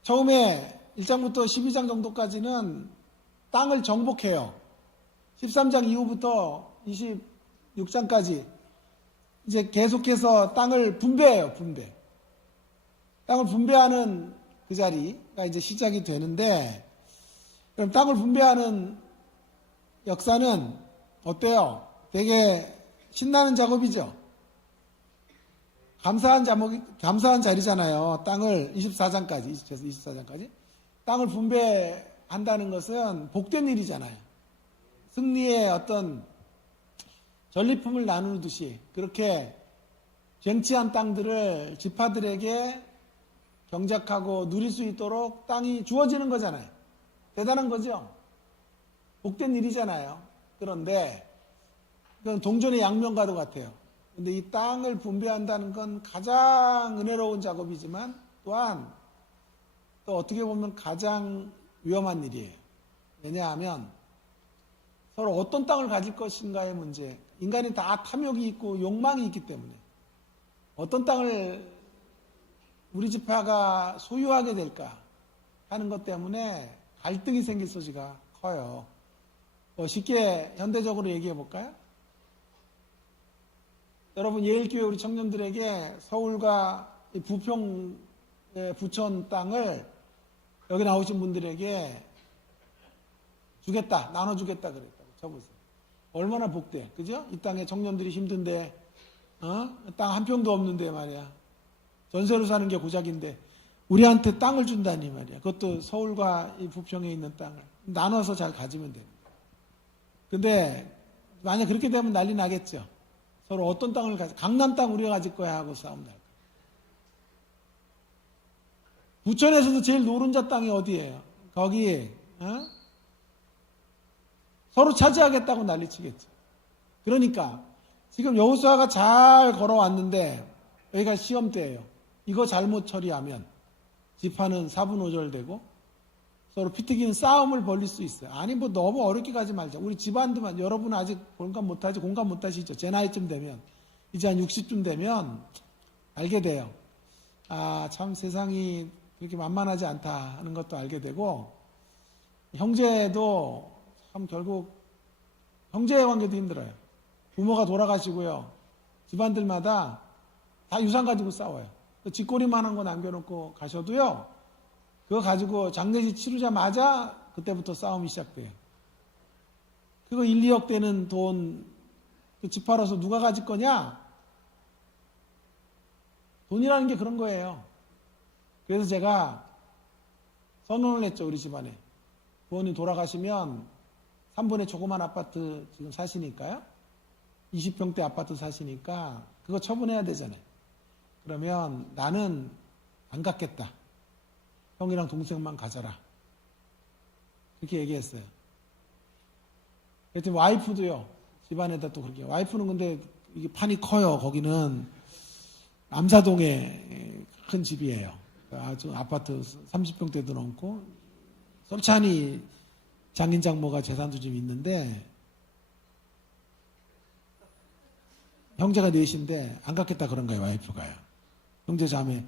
처음에 1장부터 12장 정도까지는 땅을 정복해요. 13장 이후부터 26장까지 이제 계속해서 땅을 분배해요, 분배. 땅을 분배하는 그 자리가 이제 시작이 되는데, 그럼 땅을 분배하는 역사는 어때요? 되게 신나는 작업이죠? 감사한 자리잖아요. 땅을 24장까지, 24장까지. 땅을 분배한다는 것은 복된 일이잖아요. 승리의 어떤 전리품을 나누듯이 그렇게 쟁취한 땅들을 지파들에게 경작하고 누릴 수 있도록 땅이 주어지는 거잖아요. 대단한 거죠. 복된 일이잖아요. 그런데 그건 동전의 양면과도 같아요. 근데 이 땅을 분배한다는 건 가장 은혜로운 작업이지만 또한 또 어떻게 보면 가장 위험한 일이에요. 왜냐하면 서로 어떤 땅을 가질 것인가의 문제. 인간이 다 탐욕이 있고 욕망이 있기 때문에 어떤 땅을 우리 지파가 소유하게 될까 하는 것 때문에 갈등이 생길 소지가 커요. 쉽게 현대적으로 얘기해 볼까요? 여러분 예일교회 우리 청년들에게 서울과 부평 부천 땅을 여기 나오신 분들에게 주겠다, 나눠주겠다 그랬다고 쳐보세요. 얼마나 복돼, 그죠? 이 땅에 청년들이 힘든데, 땅 한 평도 없는데 말이야. 전세로 사는 게 고작인데 우리한테 땅을 준다니 말이야. 그것도 서울과 이 부평에 있는 땅을 나눠서 잘 가지면 됩니다. 근데 만약 그렇게 되면 난리 나겠죠. 서로 어떤 땅을 강남 땅 우리가 가질 거야 하고 싸움 날 거야. 부천에서도 제일 노른자 땅이 어디예요? 거기 서로 차지하겠다고 난리치겠죠. 그러니까 지금 여호수아가 잘 걸어왔는데 여기가 시험대예요. 이거 잘못 처리하면 지파는 사분오절되고 서로 피튀기는 싸움을 벌일 수 있어요. 아니 뭐 너무 어렵게 가지 말자. 우리 집안도만 여러분은 아직 공감 못하시죠. 제 나이쯤 되면 이제 한 60쯤 되면 알게 돼요. 아 참 세상이 그렇게 만만하지 않다 하는 것도 알게 되고 형제도 참 결국 형제의 관계도 힘들어요. 부모가 돌아가시고요. 집안들마다 다 유산 가지고 싸워요. 쥐꼬리만한 거 남겨놓고 가셔도요. 그거 가지고 장례식 치르자마자 그때부터 싸움이 시작돼요. 그거 1, 2억 되는 돈 집 팔아서 누가 가질 거냐? 돈이라는 게 그런 거예요. 그래서 제가 선언을 했죠. 우리 집안에. 부모님 돌아가시면 3분의 조그만 아파트 지금 사시니까요. 20평대 아파트 사시니까 그거 처분해야 되잖아요. 그러면 나는 안 갖겠다. 형이랑 동생만 가져라. 그렇게 얘기했어요. 그랬더니 와이프도요. 집안에다 또 그렇게. 와이프는 근데 이게 판이 커요. 거기는 암사동에 큰 집이에요. 아주 아파트 30평대도 넘고 솔찬히 장인 장모가 재산도 좀 있는데 형제가 넷인데 안 갖겠다 그런 거예요. 와이프가요. 형제 자매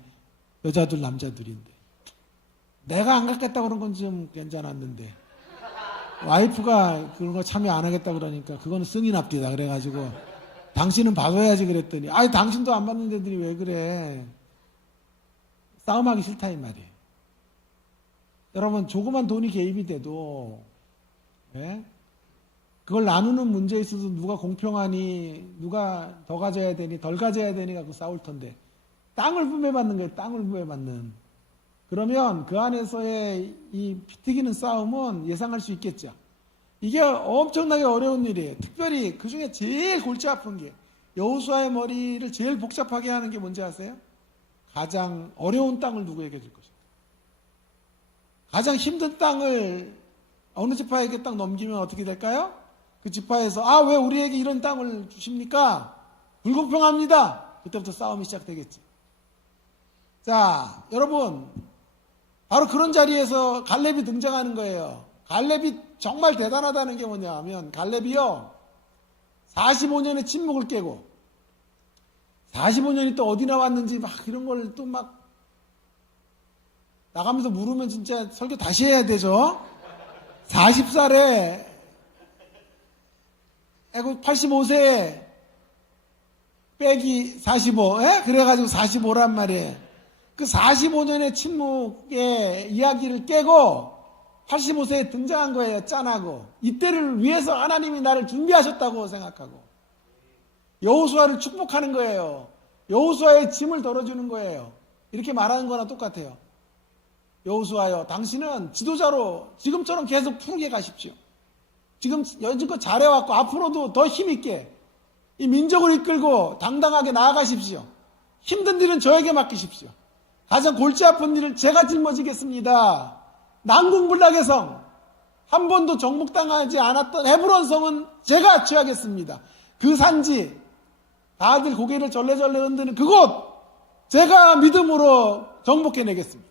여자들 남자들인데 내가 안 갖겠다 그런 건 좀 괜찮았는데 와이프가 그런 거 참여 안 하겠다 그러니까 그거는 승인 앞뒤다 그래가지고 당신은 봐줘야지 그랬더니 아니 당신도 안 받는 데들이 왜 그래. 싸움하기 싫다 이 말이에요. 여러분 조그만 돈이 개입이 돼도 그걸 나누는 문제에 있어서 누가 공평하니 누가 더 가져야 되니 덜 가져야 되니 갖고 싸울 텐데 땅을 분배받는 거예요. 땅을 분배받는. 그러면 그 안에서의 이 피튀기는 싸움은 예상할 수 있겠죠. 이게 엄청나게 어려운 일이에요. 특별히 그 중에 제일 골치 아픈 게 여호수아의 머리를 제일 복잡하게 하는 게 뭔지 아세요? 가장 어려운 땅을 누구에게 줄 것인가. 가장 힘든 땅을 어느 지파에게 딱 넘기면 어떻게 될까요? 그 지파에서 왜 우리에게 이런 땅을 주십니까? 불공평합니다. 그때부터 싸움이 시작되겠지. 자, 여러분 바로 그런 자리에서 갈렙이 등장하는 거예요. 갈렙이 정말 대단하다는 게 뭐냐 하면 갈렙이요 45년의 침묵을 깨고 45년이 또 어디 나왔는지 막 이런 걸 또 막 나가면서 물으면 진짜 설교 다시 해야 되죠. 40살에 85세에 빼기 45, 에? 그래가지고 45란 말이에요. 그 45년의 침묵의 이야기를 깨고 85세에 등장한 거예요. 짠하고. 이때를 위해서 하나님이 나를 준비하셨다고 생각하고 여호수아를 축복하는 거예요. 여호수아의 짐을 덜어주는 거예요. 이렇게 말하는 거나 똑같아요. 여호수아여, 당신은 지도자로 지금처럼 계속 푸르게 가십시오. 지금 여지껏 잘해왔고 앞으로도 더 힘있게 이 민족을 이끌고 당당하게 나아가십시오. 힘든 일은 저에게 맡기십시오. 가장 골치 아픈 일을 제가 짊어지겠습니다. 난공불락의 성, 한 번도 정복당하지 않았던 헤브론 성은 제가 취하겠습니다. 그 산지, 다들 고개를 절레절레 흔드는 그곳, 제가 믿음으로 정복해내겠습니다.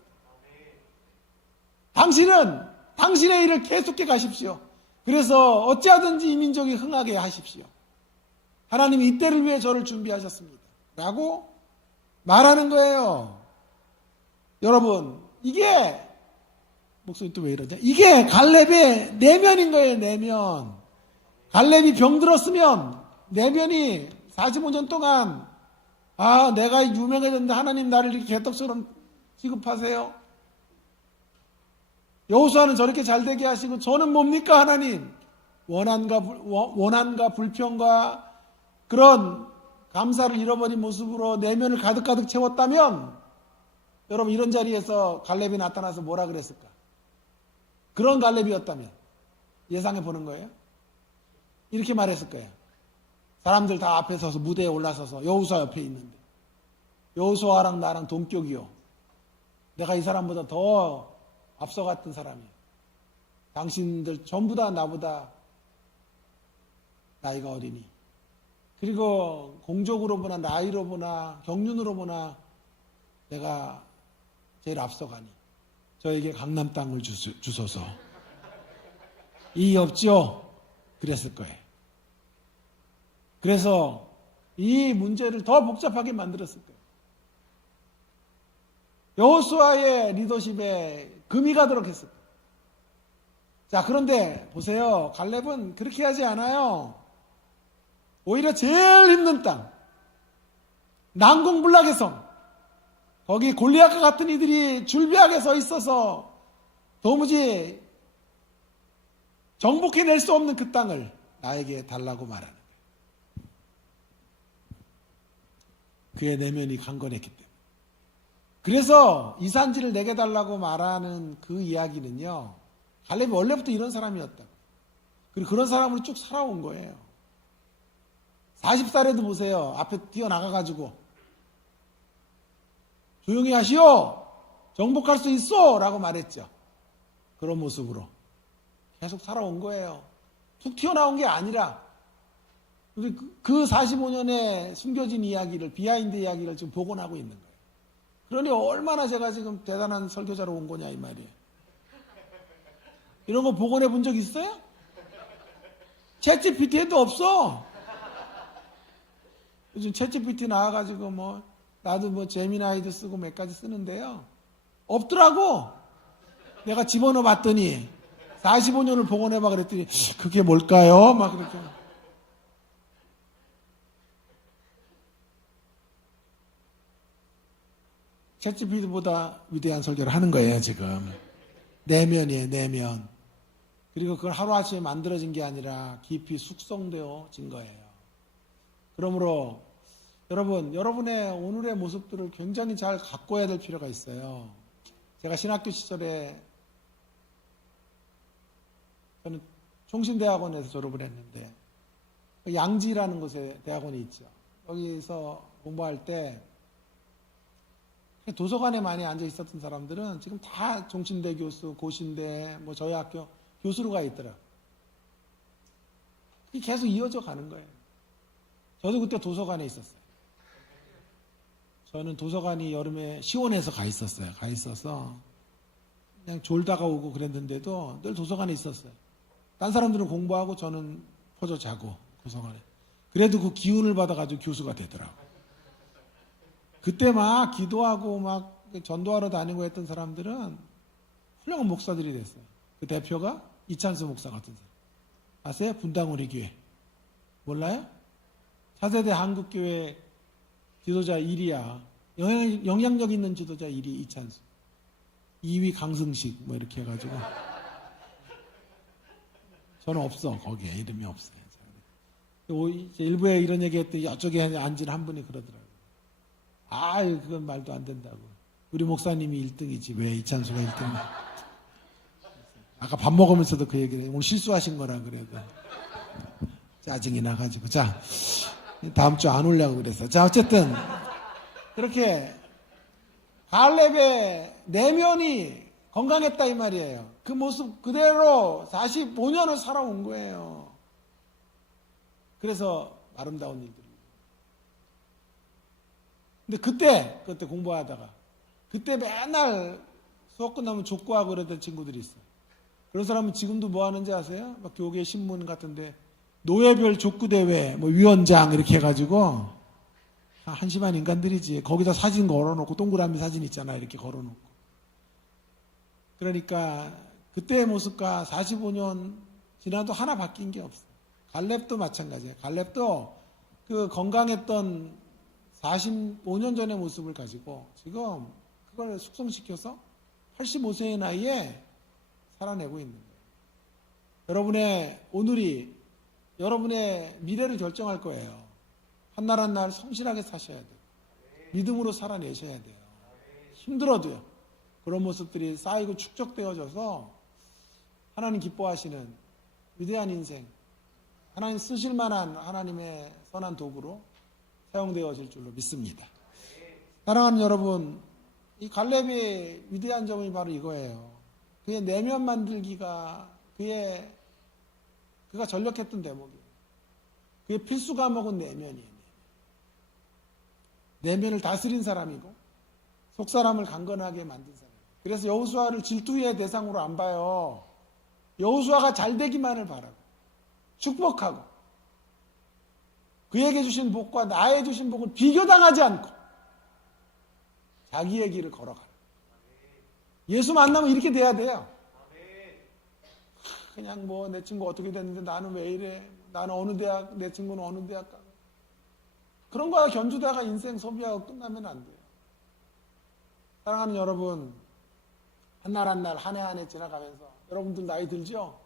당신은 당신의 일을 계속해 가십시오. 그래서 어찌하든지 이 민족이 흥하게 하십시오. 하나님이 이때를 위해 저를 준비하셨습니다. 라고 말하는 거예요. 여러분, 이게 목소리 또 왜 이러냐? 이게 갈렙의 내면인 거예요. 내면. 갈렙이 병들었으면 내면이 45년 동안 내가 유명해졌는데 하나님 나를 이렇게 개떡처럼 취급하세요. 여호수아는 저렇게 잘되게 하시고 저는 뭡니까 하나님? 원한과 불평과 그런 감사를 잃어버린 모습으로 내면을 가득가득 채웠다면 여러분 이런 자리에서 갈렙이 나타나서 뭐라 그랬을까? 그런 갈렙이었다면 예상해 보는 거예요. 이렇게 말했을 거예요. 사람들 다 앞에 서서 무대에 올라서서 여호수아 옆에 있는데 여호수아랑 나랑 동격이요. 내가 이 사람보다 더 앞서갔던 사람이에요. 당신들 전부 다 나보다 나이가 어리니 그리고 공적으로 보나 나이로 보나 경륜으로 보나 내가 제일 앞서가니 저에게 강남 땅을 주소서. 이의 없죠? 그랬을 거예요. 그래서 이 문제를 더 복잡하게 만들었을 거예요. 여호수아의 리더십에 금이 가도록 했을 거예요. 자, 그런데 보세요. 갈렙은 그렇게 하지 않아요. 오히려 제일 힘든 땅, 난공불락의 성, 거기 골리앗과 같은 이들이 줄비하게 서 있어서 도무지 정복해낼 수 없는 그 땅을 나에게 달라고 말하는 거예요. 그의 내면이 강건했기 때문에. 그래서 이 산지를 내게 달라고 말하는 그 이야기는요, 갈렙이 원래부터 이런 사람이었다고. 그리고 그런 사람으로 쭉 살아온 거예요. 40살에도 보세요. 앞에 뛰어나가가지고 조용히 하시오. 정복할 수 있어. 라고 말했죠. 그런 모습으로 계속 살아온 거예요. 툭 튀어나온 게 아니라 우리 그 45년의 숨겨진 이야기를, 비하인드 이야기를 지금 복원하고 있는 거예요. 그러니 얼마나 제가 지금 대단한 설교자로 온 거냐 이 말이에요. 이런 거 복원해 본 적 있어요? 챗GPT에도 없어. 요즘 챗GPT 나와가지고 나도 제미나이도 쓰고 몇 가지 쓰는데요. 없더라고. 내가 집어넣어 봤더니 45년을 복원해봐 그랬더니 그게 뭘까요? 막 그렇게. 챗GPT보다 위대한 설교를 하는 거예요, 지금. 내면이에요, 내면. 그리고 그걸 하루아침에 만들어진 게 아니라 깊이 숙성되어진 거예요. 그러므로 여러분, 여러분의 오늘의 모습들을 굉장히 잘 가꿔야 될 필요가 있어요. 제가 신학교 시절에 저는 총신대학원에서 졸업을 했는데 양지라는 곳에 대학원이 있죠. 거기서 공부할 때 도서관에 많이 앉아 있었던 사람들은 지금 다 종신대 교수, 고신대, 저희 학교 교수로 가 있더라고요. 그게 계속 이어져 가는 거예요. 저도 그때 도서관에 있었어요. 저는 도서관이 여름에 시원해서 가 있었어요. 가 있어서 그냥 졸다가 오고 그랬는데도 늘 도서관에 있었어요. 딴 사람들은 공부하고 저는 퍼져 자고 도서관에. 그래도 그 기운을 받아가지고 교수가 되더라고요. 그때 막 기도하고 막 전도하러 다니고 했던 사람들은 훌륭한 목사들이 됐어요. 그 대표가 이찬수 목사 같은 사람. 아세요? 분당우리 교회. 몰라요? 차세대 한국교회 지도자 1위야. 영향력 있는 지도자 1위 이찬수. 2위 강승식 뭐 이렇게 해가지고 저는 없어. 거기에 이름이 없어요. 이제 일부에 이런 얘기했더니 이쪽에 앉은 한 분이 그러더라고요. 그건 말도 안 된다고. 우리 목사님이 1등이지 왜 이찬수가 1등이야. 아까 밥 먹으면서도 그 얘기를 오늘 실수하신 거라 그래도 짜증이 나가지고. 자, 다음 주 안 오려고 그랬어. 자, 어쨌든 그렇게 갈렙의 내면이 건강했다 이 말이에요. 그 모습 그대로 45년을 살아온 거예요. 그래서 아름다운 일들이. 근데 그때 공부하다가 그때 맨날 수업 끝나면 족구하고 그러던 친구들이 있어요. 그런 사람은 지금도 뭐 하는지 아세요? 막 교계 신문 같은데 노예별 족구대회 뭐 위원장 이렇게 해가지고 한심한 인간들이지. 거기다 사진 걸어놓고 동그라미 사진 있잖아 이렇게 걸어놓고. 그러니까 그때의 모습과 45년 지나도 하나 바뀐 게 없어. 갈렙도 마찬가지예요. 갈렙도 그 건강했던 45년 전의 모습을 가지고 지금 그걸 숙성시켜서 85세의 나이에 살아내고 있는 거예요. 여러분의 오늘이 여러분의 미래를 결정할 거예요. 한날 한날 성실하게 사셔야 돼요. 믿음으로 살아내셔야 돼요. 힘들어도요. 그런 모습들이 쌓이고 축적되어져서 하나님 기뻐하시는 위대한 인생, 하나님 쓰실 만한 하나님의 선한 도구로 사용되어질 줄로 믿습니다. 사랑하는 여러분, 이 갈렙의 위대한 점이 바로 이거예요. 그의 내면 만들기가 그가 전력했던 대목이에요. 그의 필수 과목은 내면이에요. 내면을 다스린 사람이고 속사람을 강건하게 만든 사람. 그래서 여호수아를 질투의 대상으로 안 봐요. 여호수아가 잘 되기만을 바라고 축복하고 그에게 주신 복과 나에 주신 복을 비교당하지 않고 자기의 길을 걸어가는. 예수 만나면 이렇게 돼야 돼요. 그냥 뭐 내 친구 어떻게 됐는데 나는 왜 이래? 나는 어느 대학, 내 친구는 어느 대학 가. 그런 거야 견주다가 인생 소비하고 끝나면 안 돼요. 사랑하는 여러분, 한날 한날 한 해 한 해 지나가면서 여러분들 나이 들죠?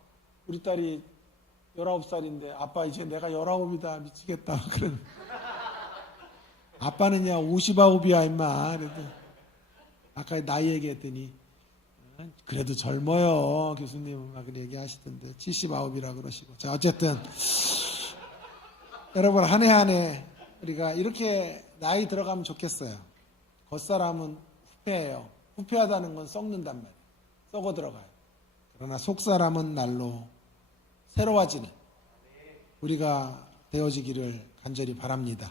우리 딸이 19살인데 아빠 이제 내가 19이다 미치겠다. 그런 아빠는야 59이야 임마. 그래도 아까 나이 얘기했더니 그래도 젊어요 교수님 막 얘기하시던데 79이라 그러시고. 자, 어쨌든 여러분 한 해 한 해 우리가 이렇게 나이 들어가면 좋겠어요. 겉사람은 후패해요. 후패하다는 건 썩는단 말이에요. 썩어 들어가요. 그러나 속사람은 날로 새로워지는 우리가 되어지기를 간절히 바랍니다.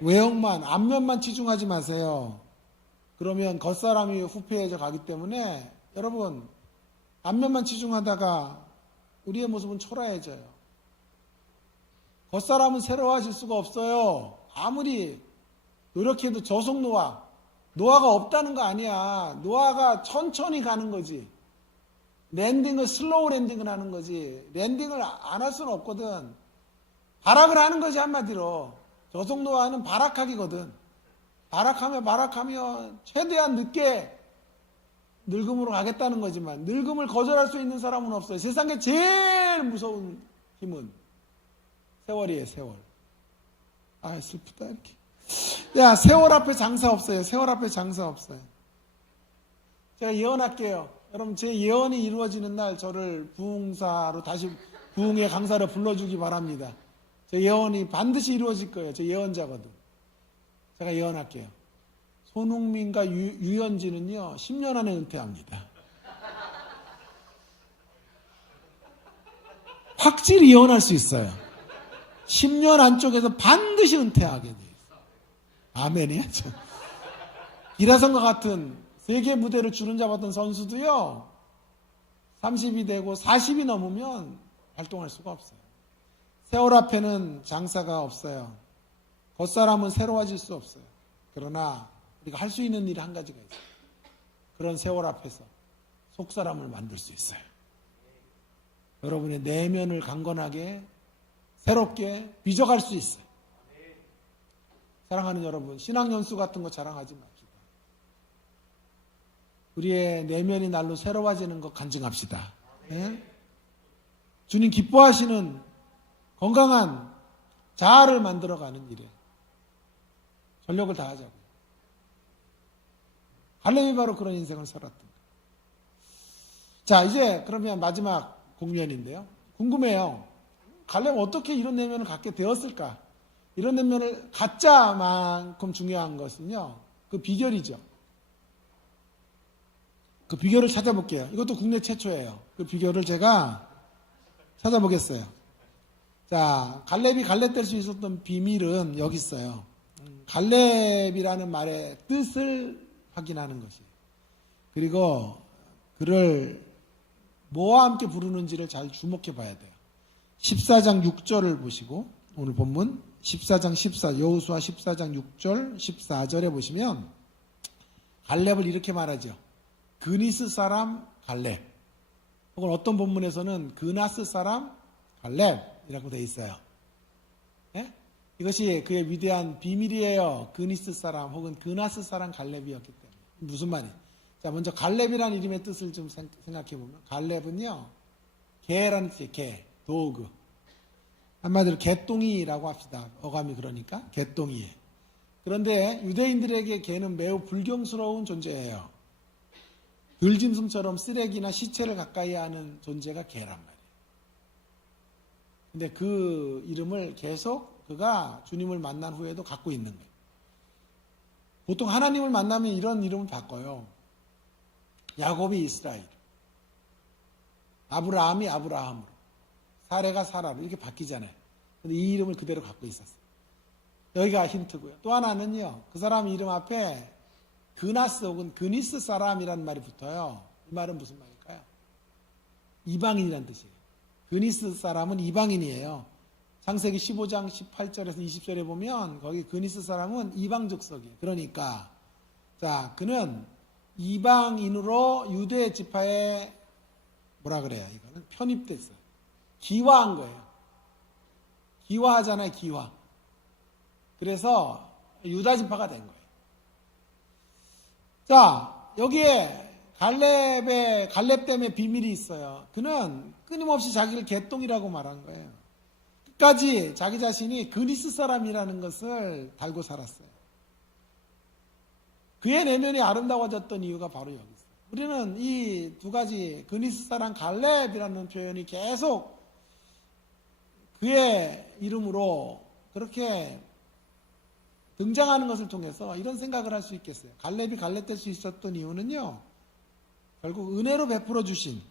외형만, 안면만 치중하지 마세요. 그러면 겉사람이 후패해져 가기 때문에 여러분 안면만 치중하다가 우리의 모습은 초라해져요. 겉사람은 새로워질 수가 없어요. 아무리 노력해도 저속 노화가 없다는 거 아니야. 노화가 천천히 가는 거지. 랜딩을 슬로우 랜딩을 하는 거지. 랜딩을 안 할 수는 없거든. 발악을 하는 거지 한마디로. 저속 노화는 발악하기거든. 발악하며 최대한 늦게 늙음으로 가겠다는 거지만 늙음을 거절할 수 있는 사람은 없어요. 세상에 제일 무서운 힘은 세월이에요. 세월. 아 슬프다 이렇게. 야 세월 앞에 장사 없어요. 세월 앞에 장사 없어요. 제가 예언할게요. 여러분 제 예언이 이루어지는 날 저를 부흥사로 다시 부흥의 강사로 불러주기 바랍니다. 제 예언이 반드시 이루어질 거예요. 제 예언자거든. 제가 예언할게요. 손흥민과 유현진은요 10년 안에 은퇴합니다. 확실히 예언할 수 있어요. 10년 안쪽에서 반드시 은퇴하게 돼요. 아멘이죠. 이라선과 같은 세계 무대를 주름 잡았던 선수도요 30이 되고 40이 넘으면 활동할 수가 없어요. 세월 앞에는 장사가 없어요. 겉사람은 새로워질 수 없어요. 그러나 우리가 할 수 있는 일이 한 가지가 있어요. 그런 세월 앞에서 속사람을 만들 수 있어요. 여러분의 내면을 강건하게 새롭게 빚어갈 수 있어요. 사랑하는 여러분, 신앙연수 같은 거 자랑하지 맙시다. 우리의 내면이 날로 새로워지는 거 간증합시다. 네? 주님 기뻐하시는 건강한 자아를 만들어가는 일에 전력을 다하자고요. 갈렙이 바로 그런 인생을 살았던 거예요. 자, 이제 그러면 마지막 공면인데요. 궁금해요. 갈렙은 어떻게 이런 내면을 갖게 되었을까? 이런 내면을 갖자만큼 중요한 것은요, 그 비결이죠. 그 비결을 찾아볼게요. 이것도 국내 최초예요. 그 비결을 제가 찾아보겠어요. 자, 갈렙이 갈렙 될 수 있었던 비밀은 여기 있어요. 갈렙이라는 말의 뜻을 확인하는 것이. 그리고 그를 뭐와 함께 부르는지를 잘 주목해 봐야 돼요. 14장 6절을 보시고 오늘 본문 14장 14 여호수아 14장 6절 14절에 보시면 갈렙을 이렇게 말하죠. 그니스 사람 갈렙, 혹은 어떤 본문에서는 그나스 사람 갈렙이라고 되어 있어요. 예? 이것이 그의 위대한 비밀이에요. 그니스 사람 혹은 그나스 사람 갈렙이었기 때문에. 무슨 말이에요? 자, 먼저 갈렙이라는 이름의 뜻을 좀 생각해 보면, 갈렙은요, 개라는 뜻이에요. 개, 도그. 한마디로 개똥이라고 합시다. 어감이 그러니까 개똥이에요. 그런데 유대인들에게 개는 매우 불경스러운 존재예요. 들짐승처럼 쓰레기나 시체를 가까이 하는 존재가 개란 말이에요. 근데 그 이름을 계속 그가 주님을 만난 후에도 갖고 있는 거예요. 보통 하나님을 만나면 이런 이름을 바꿔요. 야곱이 이스라엘, 아브라함이 아브라함으로, 사레가 사라로 이렇게 바뀌잖아요. 근데 이 이름을 그대로 갖고 있었어요. 여기가 힌트고요. 또 하나는요, 그 사람 이름 앞에 그나스 혹은 그니스 사람이라는 말이 붙어요. 이 말은 무슨 말일까요? 이방인이라는 뜻이에요. 그니스 사람은 이방인이에요. 창세기 15장 18절에서 20절에 보면 거기 그니스 사람은 이방 족속이에요. 그러니까 자, 그는 이방인으로 유대 지파에 뭐라 그래요? 이거는 편입됐어요. 기화한 거예요. 기화하잖아요, 기화. 그래서 유다 지파가 된 거예요. 자, 여기에 갈렙됨의 비밀이 있어요. 그는 끊임없이 자기를 개똥이라고 말한 거예요. 끝까지 자기 자신이 그니스 사람이라는 것을 달고 살았어요. 그의 내면이 아름다워졌던 이유가 바로 여기 있어요. 우리는 이 두 가지 그니스 사람 갈렙이라는 표현이 계속 그의 이름으로 그렇게 등장하는 것을 통해서 이런 생각을 할 수 있겠어요. 갈렙이 갈렙 될 수 있었던 이유는요, 결국 은혜로 베풀어 주신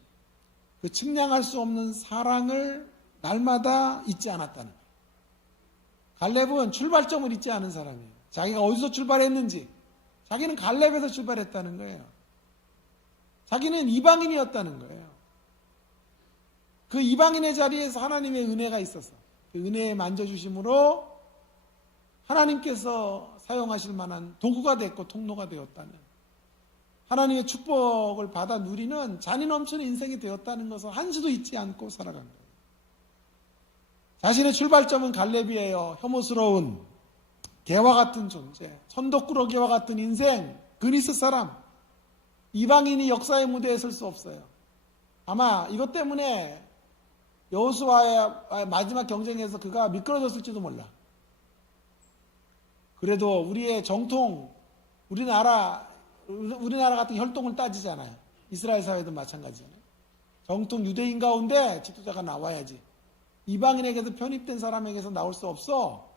그 측량할 수 없는 사랑을 날마다 잊지 않았다는 거예요. 갈렙은 출발점을 잊지 않은 사람이에요. 자기가 어디서 출발했는지, 자기는 갈렙에서 출발했다는 거예요. 자기는 이방인이었다는 거예요. 그 이방인의 자리에서 하나님의 은혜가 있어서 그 은혜에 만져주심으로 하나님께서 사용하실 만한 도구가 됐고 통로가 되었다는, 하나님의 축복을 받아 누리는 잔이 넘치는 인생이 되었다는 것을 한시도 잊지 않고 살아간 거예요. 자신의 출발점은 갈렙이에요. 혐오스러운 개와 같은 존재, 천덕꾸러기와 같은 인생, 그니스 사람, 이방인이 역사의 무대에 설 수 없어요. 아마 이것 때문에 여호수아의 마지막 경쟁에서 그가 미끄러졌을지도 몰라. 그래도 우리의 정통, 우리나라 같은 혈통을 따지잖아요. 이스라엘 사회도 마찬가지잖아요. 정통 유대인 가운데 지도자가 나와야지. 이방인에게서 편입된 사람에게서 나올 수 없어.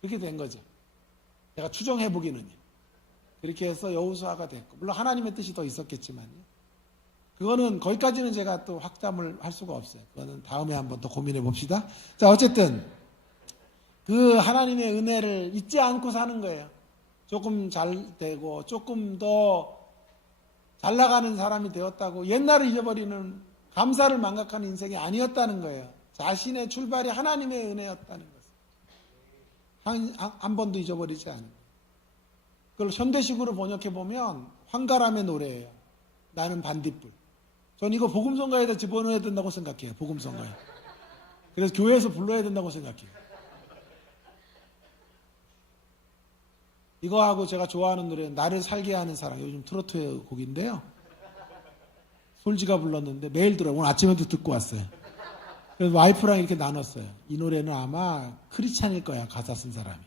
그렇게 된 거죠. 제가 추정해보기는요. 그렇게 해서 여호수아가 됐고, 물론 하나님의 뜻이 더 있었겠지만요. 그거는 거기까지는 제가 또 확담을 할 수가 없어요. 그거는 다음에 한번 더 고민해 봅시다. 자, 어쨌든 그 하나님의 은혜를 잊지 않고 사는 거예요. 조금 잘 되고 조금 더 잘 나가는 사람이 되었다고 옛날을 잊어버리는, 감사를 망각하는 인생이 아니었다는 거예요. 자신의 출발이 하나님의 은혜였다는 것을 한 번도 잊어버리지 않은 거예요. 그걸 현대식으로 번역해 보면 황가람의 노래예요. 나는 반딧불. 전 이거 복음성가에다 집어넣어야 된다고 생각해요. 복음성가에. 그래서 교회에서 불러야 된다고 생각해요. 이거하고 제가 좋아하는 노래 나를 살게 하는 사랑, 요즘 트로트 곡인데요. 솔지가 불렀는데 매일 들어요. 오늘 아침에도 듣고 왔어요. 그래서 와이프랑 이렇게 나눴어요. 이 노래는 아마 크리스찬일 거야, 가사 쓴 사람이.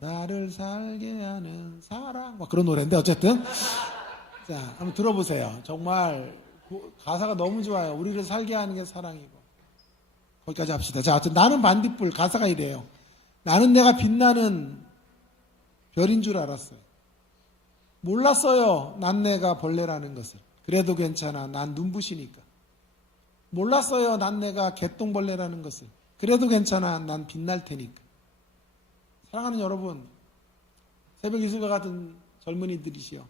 나를 살게 하는 사랑, 막 그런 노래인데 어쨌든 자, 한번 들어보세요. 정말 가사가 너무 좋아요. 우리를 살게 하는 게 사랑이고. 거기까지 합시다. 자, 나는 반딧불, 가사가 이래요. 나는 내가 빛나는 별인 줄 알았어요. 몰랐어요. 난 내가 벌레라는 것을. 그래도 괜찮아. 난 눈부시니까. 몰랐어요. 난 내가 개똥벌레라는 것을. 그래도 괜찮아. 난 빛날 테니까. 사랑하는 여러분, 새벽 이슬과 같은 젊은이들이시여.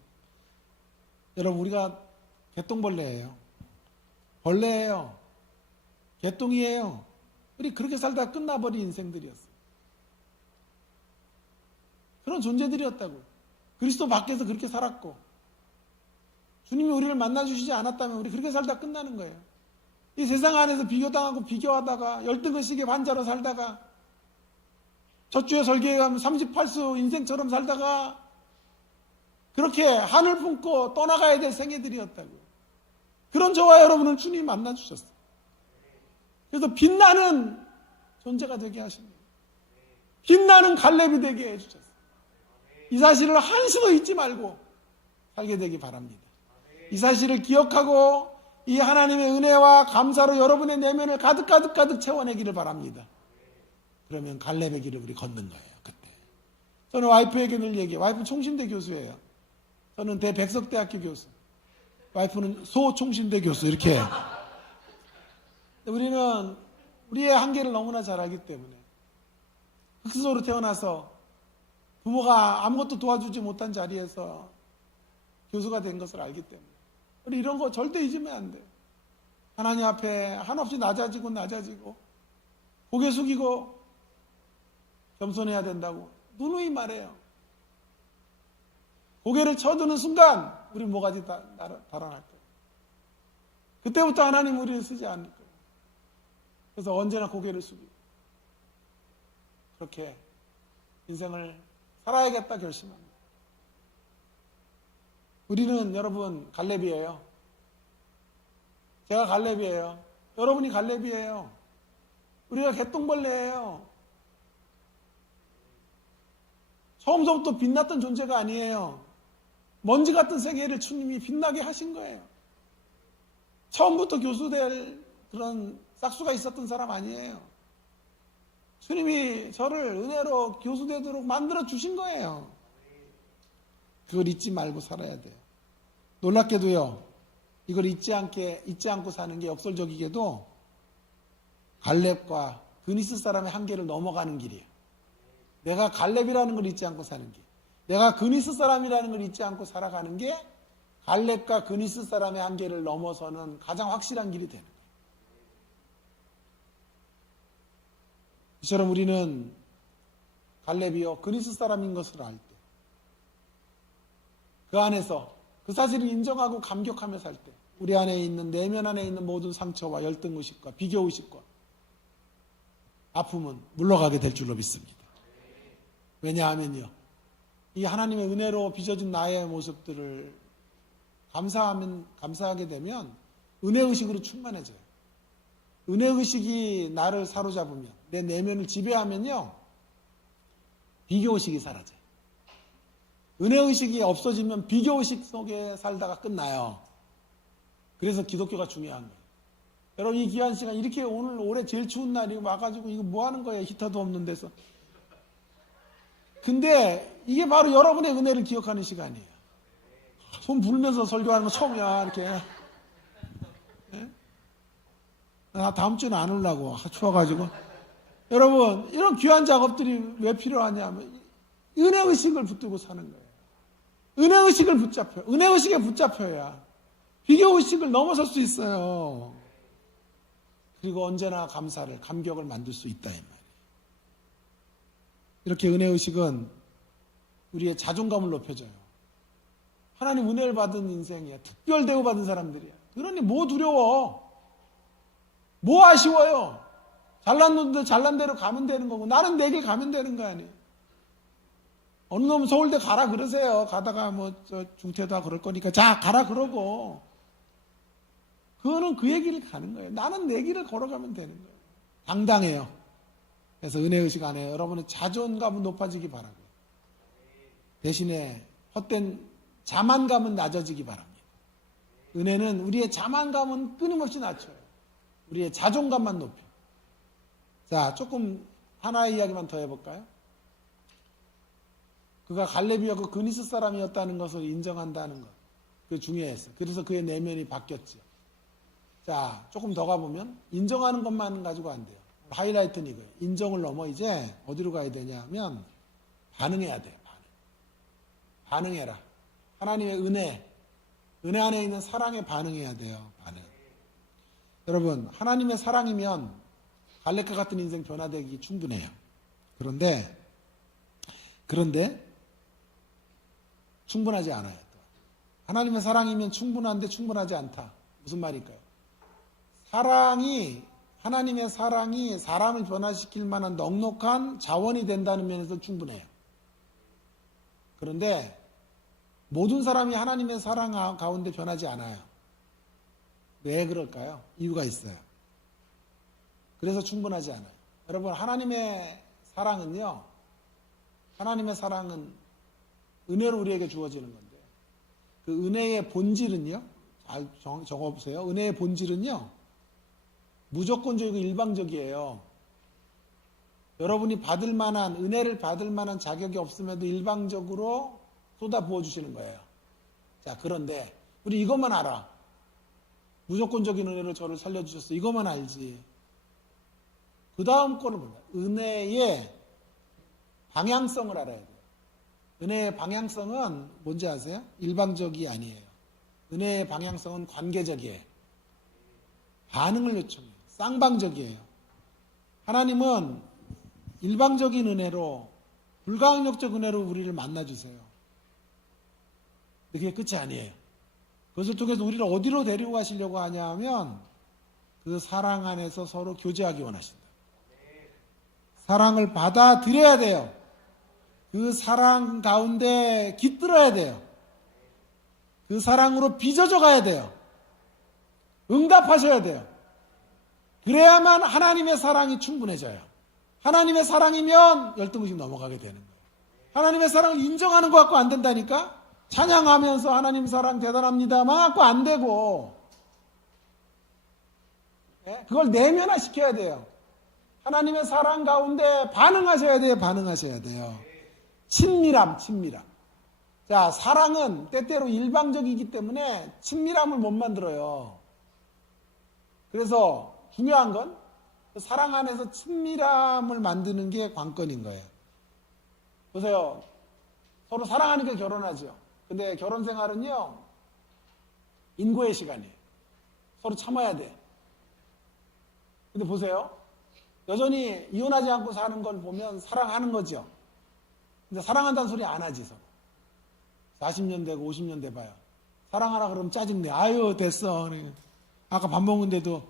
여러분, 우리가 개똥벌레예요. 벌레예요. 개똥이에요. 우리 그렇게 살다가 끝나버린 인생들이었어요. 그런 존재들이었다고. 그리스도 밖에서 그렇게 살았고, 주님이 우리를 만나주시지 않았다면 우리 그렇게 살다 끝나는 거예요. 이 세상 안에서 비교당하고 비교하다가 열등의식의 환자로 살다가 첫 주에 설교에 가면 38수 인생처럼 살다가 그렇게 하늘 품고 떠나가야 될 생애들이었다고. 그런 저와 여러분을 주님이 만나주셨어요. 그래서 빛나는 존재가 되게 하십니다. 빛나는 갈렙이 되게 해주셨어요. 이 사실을 한시도 잊지 말고 살게 되기 바랍니다. 이 사실을 기억하고 이 하나님의 은혜와 감사로 여러분의 내면을 가득 채워내기를 바랍니다. 그러면 갈렙의 길을 우리 걷는 거예요. 그때 저는 와이프에게 늘 얘기해요. 와이프는 총신대 교수예요. 저는 대백석대학교 교수, 와이프는 소총신대 교수. 이렇게 우리는 우리의 한계를 너무나 잘 알기 때문에 흑수저로 태어나서 부모가 아무것도 도와주지 못한 자리에서 교수가 된 것을 알기 때문에 우리 이런 거 절대 잊으면 안 돼요. 하나님 앞에 한없이 낮아지고 고개 숙이고 겸손해야 된다고 누누이 말해요. 고개를 쳐드는 순간 우리 모가지 달아날 거예요. 그때부터 하나님 우리를 쓰지 않을 거예요. 그래서 언제나 고개를 숙이고 그렇게 인생을 살아야겠다 결심합니다. 우리는 여러분 갈렙이에요. 제가 갈렙이에요. 여러분이 갈렙이에요. 우리가 개똥벌레예요. 처음부터 빛났던 존재가 아니에요. 먼지 같은 세계를 주님이 빛나게 하신 거예요. 처음부터 교수될 그런 싹수가 있었던 사람 아니에요. 주님이 저를 은혜로 교수되도록 만들어 주신 거예요. 그걸 잊지 말고 살아야 돼요. 놀랍게도요, 이걸 잊지 않고 사는 게 역설적이게도 갈렙과 그니스 사람의 한계를 넘어가는 길이에요. 내가 갈렙이라는 걸 잊지 않고 사는 길, 내가 그니스 사람이라는 걸 잊지 않고 살아가는 게 갈렙과 그니스 사람의 한계를 넘어서는 가장 확실한 길이 되는 거예요. 이처럼 우리는 갈렙이요 그니스 사람인 것을 알 때, 그 안에서 그 사실을 인정하고 감격하며 살 때, 우리 안에 있는 내면 안에 있는 모든 상처와 열등의식과 비교의식과 아픔은 물러가게 될 줄로 믿습니다. 왜냐하면요, 이 하나님의 은혜로 빚어진 나의 모습들을 감사하게 되면 은혜의식으로 충만해져요. 은혜의식이 나를 사로잡으면, 내 내면을 지배하면요, 비교의식이 사라져요. 은혜의식이 없어지면 비교의식 속에 살다가 끝나요. 그래서 기독교가 중요한 거예요. 여러분, 이 귀한 시간, 이렇게 오늘 올해 제일 추운 날이 와가지고 이거 뭐 하는 거예요? 히터도 없는 데서. 근데 이게 바로 여러분의 은혜를 기억하는 시간이에요. 손 불면서 설교하는 거 처음이야, 이렇게. 네? 나 다음 주는 안 오려고. 추워가지고. 여러분, 이런 귀한 작업들이 왜 필요하냐면, 은혜의식을 붙들고 사는 거예요. 은혜의식을 은혜의식에 붙잡혀야 비교의식을 넘어설 수 있어요. 그리고 언제나 감격을 만들 수 있다, 이 말이에요. 이렇게 은혜의식은 우리의 자존감을 높여줘요. 하나님 은혜를 받은 인생이야. 특별 대우받은 사람들이야. 그러니 뭐 두려워? 뭐 아쉬워요? 잘난 놈들 잘난 대로 가면 되는 거고, 나는 내 길 가면 되는 거 아니에요. 어느 놈은 서울대 가라 그러세요. 가다가 뭐 저 중퇴다 그럴 거니까 자 가라 그러고 그거는 그 얘기를 가는 거예요. 나는 내 길을 걸어가면 되는 거예요. 당당해요. 그래서 은혜의식 안에 여러분의 자존감은 높아지기 바라고요. 대신에 헛된 자만감은 낮아지기 바랍니다. 은혜는 우리의 자만감은 끊임없이 낮춰요. 우리의 자존감만 높여. 자, 조금 하나의 이야기만 더 해볼까요? 그가 갈렙이었고 그니스 사람이었다는 것을 인정한다는 것. 그게 중요했어요. 그래서 그의 내면이 바뀌었죠. 자, 조금 더 가보면 인정하는 것만 가지고 안 돼요. 하이라이트는 이거예요. 인정을 넘어 이제 어디로 가야 되냐면 반응해야 돼요. 반응해라. 하나님의 은혜 안에 있는 사랑에 반응해야 돼요. 반응. 여러분, 하나님의 사랑이면 갈렙과 같은 인생 변화되기 충분해요. 그런데 충분하지 않아요. 하나님의 사랑이면 충분한데 충분하지 않다. 무슨 말일까요? 하나님의 사랑이 사람을 변화시킬 만한 넉넉한 자원이 된다는 면에서 충분해요. 그런데 모든 사람이 하나님의 사랑 가운데 변하지 않아요. 왜 그럴까요? 이유가 있어요. 그래서 충분하지 않아요. 여러분, 하나님의 사랑은 은혜로 우리에게 주어지는 건데 그 은혜의 본질은요, 잘 적어보세요. 은혜의 본질은요, 무조건적이고 일방적이에요. 여러분이 은혜를 받을 만한 자격이 없음에도 일방적으로 쏟아 부어주시는 거예요. 자, 그런데 우리 이것만 알아. 무조건적인 은혜로 저를 살려주셨어. 이것만 알지. 그 다음 거를 보면 은혜의 방향성을 알아야 돼요. 은혜의 방향성은 뭔지 아세요? 일방적이 아니에요. 은혜의 방향성은 관계적이에요. 반응을 요청해요. 쌍방적이에요. 하나님은 일방적인 은혜로, 불가항력적 은혜로 우리를 만나주세요. 그게 끝이 아니에요. 그것을 통해서 우리를 어디로 데리고 가시려고 하냐 하면 그 사랑 안에서 서로 교제하기 원하신다. 사랑을 받아들여야 돼요. 그 사랑 가운데 깃들어야 돼요. 그 사랑으로 빚어져 가야 돼요. 응답하셔야 돼요. 그래야만 하나님의 사랑이 충분해져요. 하나님의 사랑이면 열등의식 넘어가게 되는 거예요. 하나님의 사랑을 인정하는 것 갖고 안 된다니까? 찬양하면서 하나님 사랑 대단합니다만 갖고 안 되고, 그걸 내면화시켜야 돼요. 하나님의 사랑 가운데 반응하셔야 돼요. 반응하셔야 돼요. 친밀함. 자, 사랑은 때때로 일방적이기 때문에 친밀함을 못 만들어요. 그래서 중요한 건 사랑 안에서 친밀함을 만드는 게 관건인 거예요. 보세요. 서로 사랑하니까 결혼하죠. 근데 결혼 생활은요, 인고의 시간이에요. 서로 참아야 돼. 근데 보세요. 여전히 이혼하지 않고 사는 걸 보면 사랑하는 거죠. 근데 사랑한다는 소리 안 하지, 서로. 40년 되고 50년 돼 봐요. 사랑하라 그러면 짜증내. 아유, 됐어. 아까 밥 먹는데도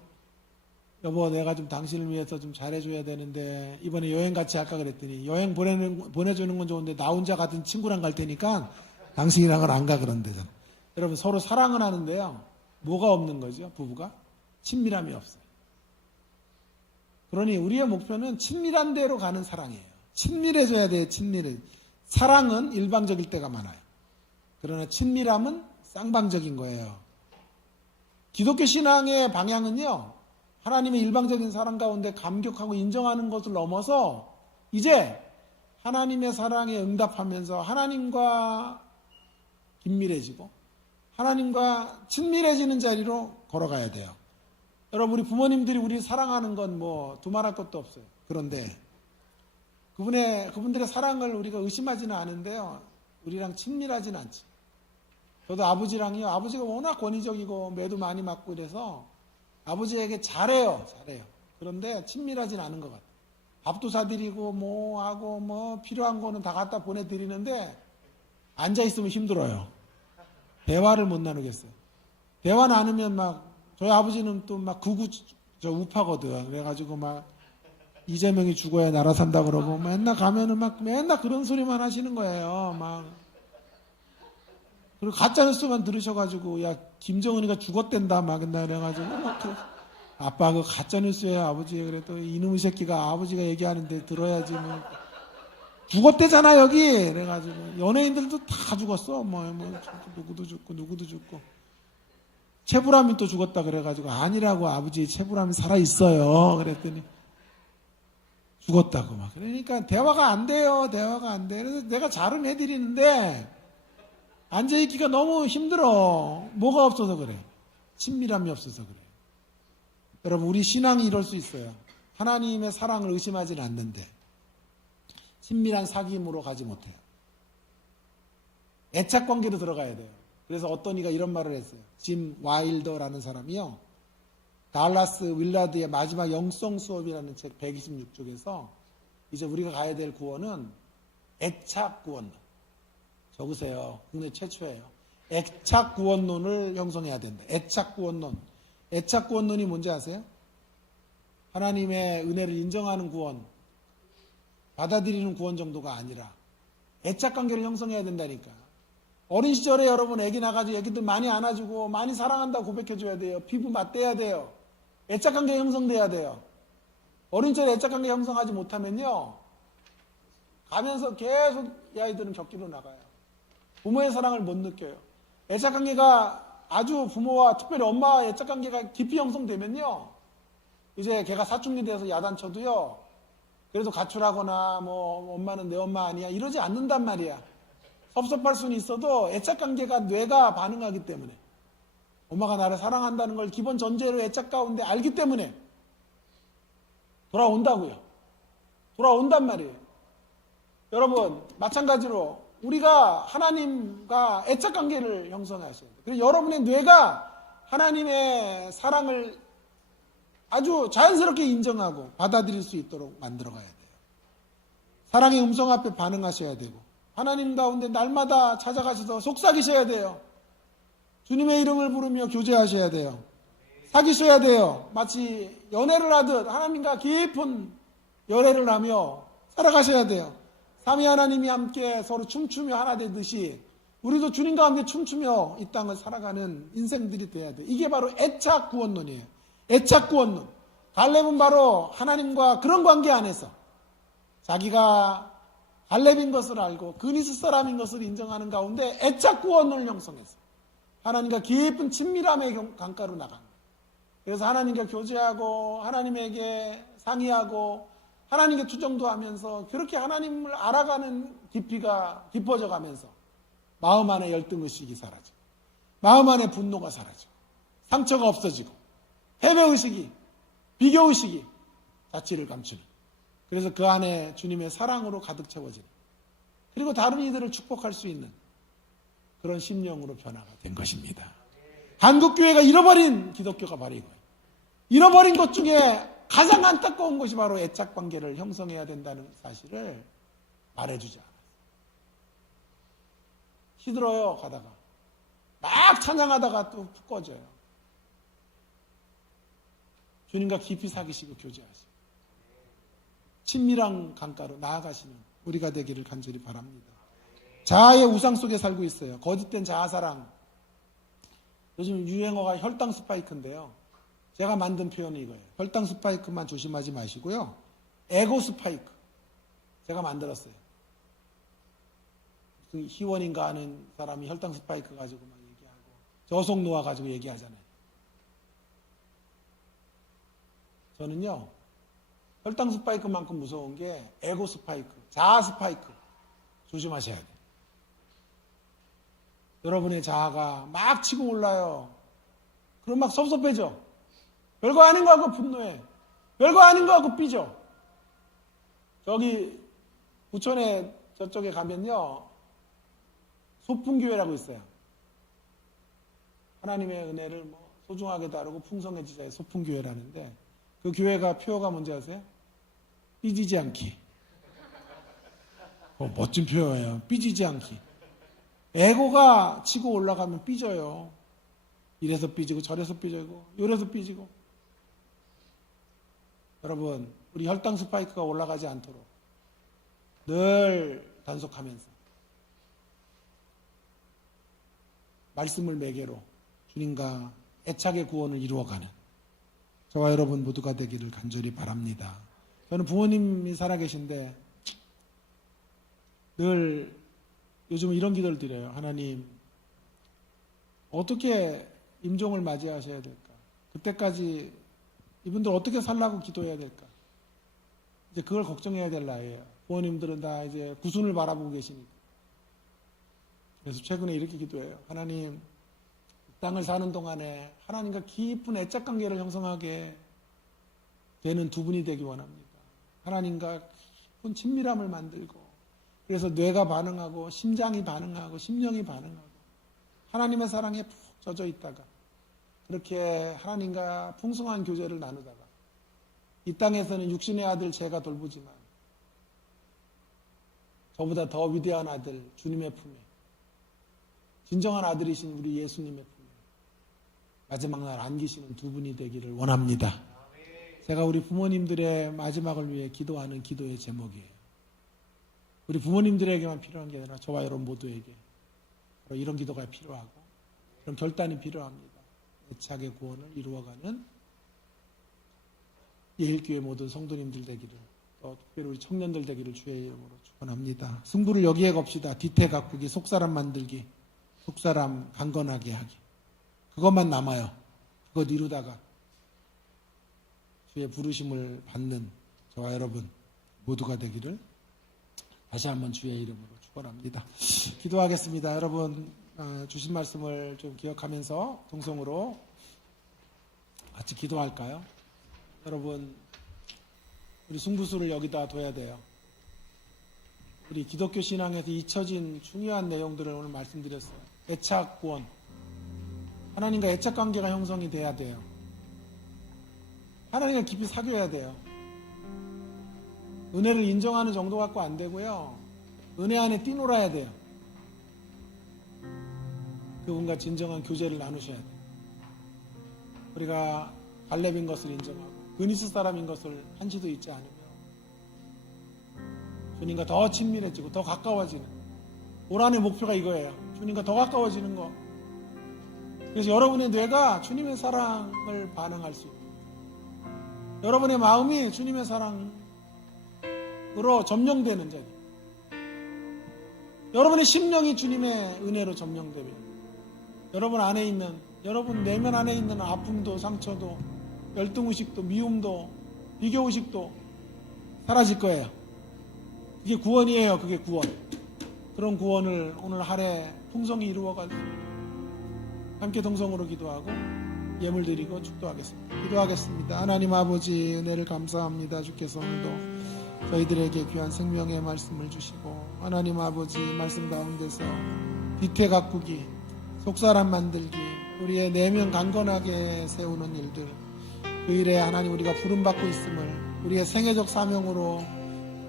여보, 내가 좀 당신을 위해서 좀 잘해줘야 되는데 이번에 여행 같이 할까 그랬더니 여행 보내주는 건 좋은데 나 혼자 같은 친구랑 갈 테니까 당신이랑은 안 가 그런대잖아. 여러분, 서로 사랑은 하는데요, 뭐가 없는 거죠? 부부가? 친밀함이 없어요. 그러니 우리의 목표는 친밀한 데로 가는 사랑이에요. 친밀해져야 돼요. 사랑은 일방적일 때가 많아요. 그러나 친밀함은 쌍방적인 거예요. 기독교 신앙의 방향은요, 하나님의 일방적인 사랑 가운데 감격하고 인정하는 것을 넘어서 이제 하나님의 사랑에 응답하면서 하나님과 긴밀해지고 하나님과 친밀해지는 자리로 걸어가야 돼요. 여러분, 우리 부모님들이 우리 사랑하는 건 뭐 두말할 것도 없어요. 그런데 그분들의 사랑을 우리가 의심하지는 않은데요, 우리랑 친밀하지는 않죠. 저도 아버지랑요, 아버지가 워낙 권위적이고 매도 많이 맞고 이래서 아버지에게 잘해요. 그런데 친밀하진 않은 것 같아요. 밥도 사드리고 뭐 하고 뭐 필요한 거는 다 갖다 보내드리는데 앉아있으면 힘들어요. 대화를 못 나누겠어요. 대화 나누면 막 저희 아버지는 또 막 우파거든. 그래가지고 막 이재명이 죽어야 나라 산다 그러고 맨날 가면은 막 맨날 그런 소리만 하시는 거예요. 막 그리고 가짜뉴스만 들으셔가지고 야 김정은이가 죽었댄다 막 맨날 그래가지고 막 아빠 그 가짜뉴스예요 아버지. 그래도 이놈의 새끼가 아버지가 얘기하는데 들어야지 뭐. 죽었대잖아 여기. 그래가지고 연예인들도 다 죽었어. 뭐 누구도 죽고 최불암이 또 죽었다 그래가지고 아니라고 아버지 최불암이 살아 있어요. 그랬더니 죽었다고 막. 그러니까 대화가 안 돼요. 대화가 안 돼. 그래서 내가 잘은 해드리는데 앉아있기가 너무 힘들어. 뭐가 없어서 그래. 친밀함이 없어서 그래. 여러분 우리 신앙이 이럴 수 있어요. 하나님의 사랑을 의심하지는 않는데 친밀한 사귐으로 가지 못해요. 애착관계로 들어가야 돼요. 그래서 어떤 이가 이런 말을 했어요. 짐 와일더라는 사람이요. 달라스 윌라드의 마지막 영성 수업이라는 책 126쪽에서 이제 우리가 가야 될 구원은 애착 구원론. 적으세요. 국내 최초예요. 애착 구원론을 형성해야 된다. 애착 구원론. 애착 구원론이 뭔지 아세요? 하나님의 은혜를 인정하는 구원, 받아들이는 구원 정도가 아니라 애착 관계를 형성해야 된다니까. 어린 시절에 여러분 애기 나가지고 애기들 많이 안아주고 많이 사랑한다고 고백해줘야 돼요. 피부 맞대야 돼요. 애착 관계 형성돼야 돼요. 어린 시절에 애착 관계 형성하지 못하면요 가면서 계속 이 아이들은 격기로 나가요. 부모의 사랑을 못 느껴요. 애착 관계가 아주 부모와 특별히 엄마와 애착 관계가 깊이 형성되면요 이제 걔가 사춘기 돼서 야단쳐도요 그래도 가출하거나 뭐 엄마는 내 엄마 아니야 이러지 않는단 말이야. 섭섭할 수는 있어도 애착 관계가 뇌가 반응하기 때문에 엄마가 나를 사랑한다는 걸 기본 전제로 애착 가운데 알기 때문에 돌아온다고요. 돌아온단 말이에요. 여러분 마찬가지로 우리가 하나님과 애착 관계를 형성하셔야 돼요. 그래서 여러분의 뇌가 하나님의 사랑을 아주 자연스럽게 인정하고 받아들일 수 있도록 만들어 가야 돼요. 사랑의 음성 앞에 반응하셔야 되고 하나님 가운데 날마다 찾아가셔서 속삭이셔야 돼요. 주님의 이름을 부르며 교제하셔야 돼요. 사귀셔야 돼요. 마치 연애를 하듯 하나님과 깊은 연애를 하며 살아가셔야 돼요. 삼위 하나님이 함께 서로 춤추며 하나 되듯이 우리도 주님과 함께 춤추며 이 땅을 살아가는 인생들이 돼야 돼요. 이게 바로 애착 구원론이에요. 애착 구원론. 갈렙은 바로 하나님과 그런 관계 안에서 자기가 갈렙인 것을 알고 그니스 사람인 것을 인정하는 가운데 애착 구원론을 형성했어요. 하나님과 깊은 친밀함의 강가로 나간 거예요. 그래서 하나님과 교제하고 하나님에게 상의하고 하나님께 투정도 하면서 그렇게 하나님을 알아가는 깊이가 깊어져 가면서 마음 안에 열등의식이 사라지고 마음 안에 분노가 사라지고 상처가 없어지고 패배의식이 비교의식이 자취를 감추는 그래서 그 안에 주님의 사랑으로 가득 채워지는 그리고 다른 이들을 축복할 수 있는 그런 심령으로 변화가 된 것입니다. 한국교회가 잃어버린 기독교가 바로 이거예요. 잃어버린 것 중에 가장 안타까운 것이 바로 애착관계를 형성해야 된다는 사실을 말해주지 않았어요. 시들어요 가다가 막 찬양하다가 또 푹 꺼져요. 주님과 깊이 사귀시고 교제하시고 친밀한 강가로 나아가시는 우리가 되기를 간절히 바랍니다. 자아의 우상 속에 살고 있어요. 거짓된 자아사랑. 요즘 유행어가 혈당 스파이크인데요. 제가 만든 표현이 이거예요. 혈당 스파이크만 조심하지 마시고요. 에고 스파이크. 제가 만들었어요. 무슨 희원인가 하는 사람이 혈당 스파이크 가지고 막 얘기하고 저속 노화 가지고 얘기하잖아요. 저는요. 혈당 스파이크만큼 무서운 게 에고 스파이크, 자아 스파이크. 조심하셔야 돼요. 여러분의 자아가 막 치고 올라요. 그럼 막 섭섭해져. 별거 아닌 거 하고 분노해. 별거 아닌 거 하고 삐져. 저기 부천에 저쪽에 가면요. 소풍교회라고 있어요. 하나님의 은혜를 뭐 소중하게 다루고 풍성해지자의 소풍교회라는데 그 교회가 표어가 뭔지 아세요? 삐지지 않기. 멋진 표현이에요. 삐지지 않기. 에고가 치고 올라가면 삐져요. 이래서 삐지고 저래서 삐지고 요래서 삐지고. 여러분 우리 혈당 스파이크가 올라가지 않도록 늘 단속하면서 말씀을 매개로 주님과 애착의 구원을 이루어가는 저와 여러분 모두가 되기를 간절히 바랍니다. 저는 부모님이 살아계신데 늘 요즘 이런 기도를 드려요. 하나님, 어떻게 임종을 맞이하셔야 될까? 그때까지 이분들 어떻게 살라고 기도해야 될까? 이제 그걸 걱정해야 될 나이에요. 부모님들은 다 이제 구순을 바라보고 계시니까. 그래서 최근에 이렇게 기도해요. 하나님, 이 땅을 사는 동안에 하나님과 깊은 애착 관계를 형성하게 되는 두 분이 되기 원합니다. 하나님과 깊은 친밀함을 만들고, 그래서 뇌가 반응하고 심장이 반응하고 심령이 반응하고 하나님의 사랑에 푹 젖어 있다가 그렇게 하나님과 풍성한 교제를 나누다가 이 땅에서는 육신의 아들 제가 돌보지만 저보다 더 위대한 아들 주님의 품에, 진정한 아들이신 우리 예수님의 품에 마지막 날 안기시는 두 분이 되기를 원합니다. 제가 우리 부모님들의 마지막을 위해 기도하는 기도의 제목이에요. 우리 부모님들에게만 필요한 게 아니라 저와 여러분 모두에게 이런 기도가 필요하고 그런 결단이 필요합니다. 애착의 구원을 이루어가는 예일교회 모든 성도님들 되기를, 또 특별히 우리 청년들 되기를 주의 이름으로 축원합니다. 승부를 여기에 겁시다. 뒤태 가꾸기, 속사람 만들기, 속사람 강건하게 하기. 그것만 남아요. 그것 이루다가 주의 부르심을 받는 저와 여러분 모두가 되기를 다시 한번 주의 이름으로 축원합니다. 기도하겠습니다. 여러분 주신 말씀을 좀 기억하면서 동성으로 같이 기도할까요? 여러분, 우리 승부수를 여기다 둬야 돼요. 우리 기독교 신앙에서 잊혀진 중요한 내용들을 오늘 말씀드렸어요. 애착 구원, 하나님과 애착 관계가 형성이 돼야 돼요. 하나님과 깊이 사귀어야 돼요. 은혜를 인정하는 정도 갖고 안 되고요. 은혜 안에 뛰놀아야 돼요. 그분과 진정한 교제를 나누셔야 돼요. 우리가 갈렙인 것을 인정하고 그니스 사람인 것을 한시도 잊지 않으며 주님과 더 친밀해지고 더 가까워지는, 올 한해 목표가 이거예요. 주님과 더 가까워지는 거. 그래서 여러분의 뇌가 주님의 사랑을 반응할 수 있고 여러분의 마음이 주님의 사랑으로 점령되는 자리, 여러분의 심령이 주님의 은혜로 점령되면 여러분 안에 있는, 여러분 내면 안에 있는 아픔도 상처도 열등의식도 미움도 비교의식도 사라질 거예요. 그게 구원이에요. 그게 구원. 그런 구원을 오늘 하루에 풍성히 이루어갈 수 있는, 함께 동성으로 기도하고 예물 드리고 축도하겠습니다. 기도하겠습니다. 하나님 아버지, 은혜를 감사합니다. 주께서 오늘도 저희들에게 귀한 생명의 말씀을 주시고 하나님 아버지 말씀 가운데서 뒤태 가꾸기, 속사람 만들기, 우리의 내면 강건하게 세우는 일들, 그 일에 하나님 우리가 부름받고 있음을, 우리의 생애적 사명으로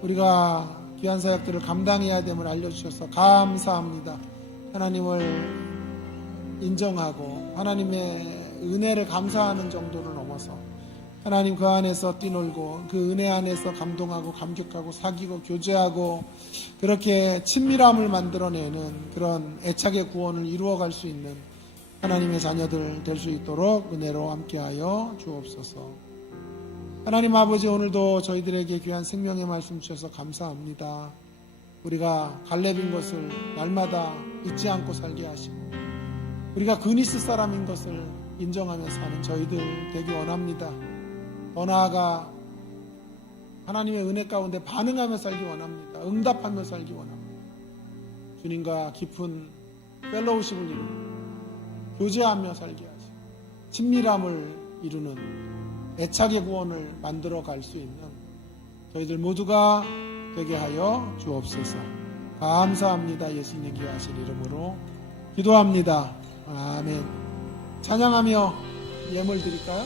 우리가 귀한 사역들을 감당해야 됨을 알려주셔서 감사합니다. 하나님을 인정하고 하나님의 은혜를 감사하는 정도를 넘어서 하나님 그 안에서 뛰놀고 그 은혜 안에서 감동하고 감격하고 사귀고 교제하고 그렇게 친밀함을 만들어내는 그런 애착의 구원을 이루어갈 수 있는 하나님의 자녀들 될 수 있도록 은혜로 함께하여 주옵소서. 하나님 아버지, 오늘도 저희들에게 귀한 생명의 말씀 주셔서 감사합니다. 우리가 갈렙인 것을 날마다 잊지 않고 살게 하시고 우리가 그니스 사람인 것을 인정하며 사는 저희들 되기 원합니다. 더 나아가 하나님의 은혜 가운데 반응하며 살기 원합니다. 응답하며 살기 원합니다. 주님과 깊은 펠로우십을 이루고 교제하며 살게 하시고 친밀함을 이루는 애착의 구원을 만들어 갈 수 있는 저희들 모두가 되게 하여 주옵소서. 감사합니다. 예수님 귀하신 이름으로 기도합니다. 아멘. 찬양하며 예물 드릴까요?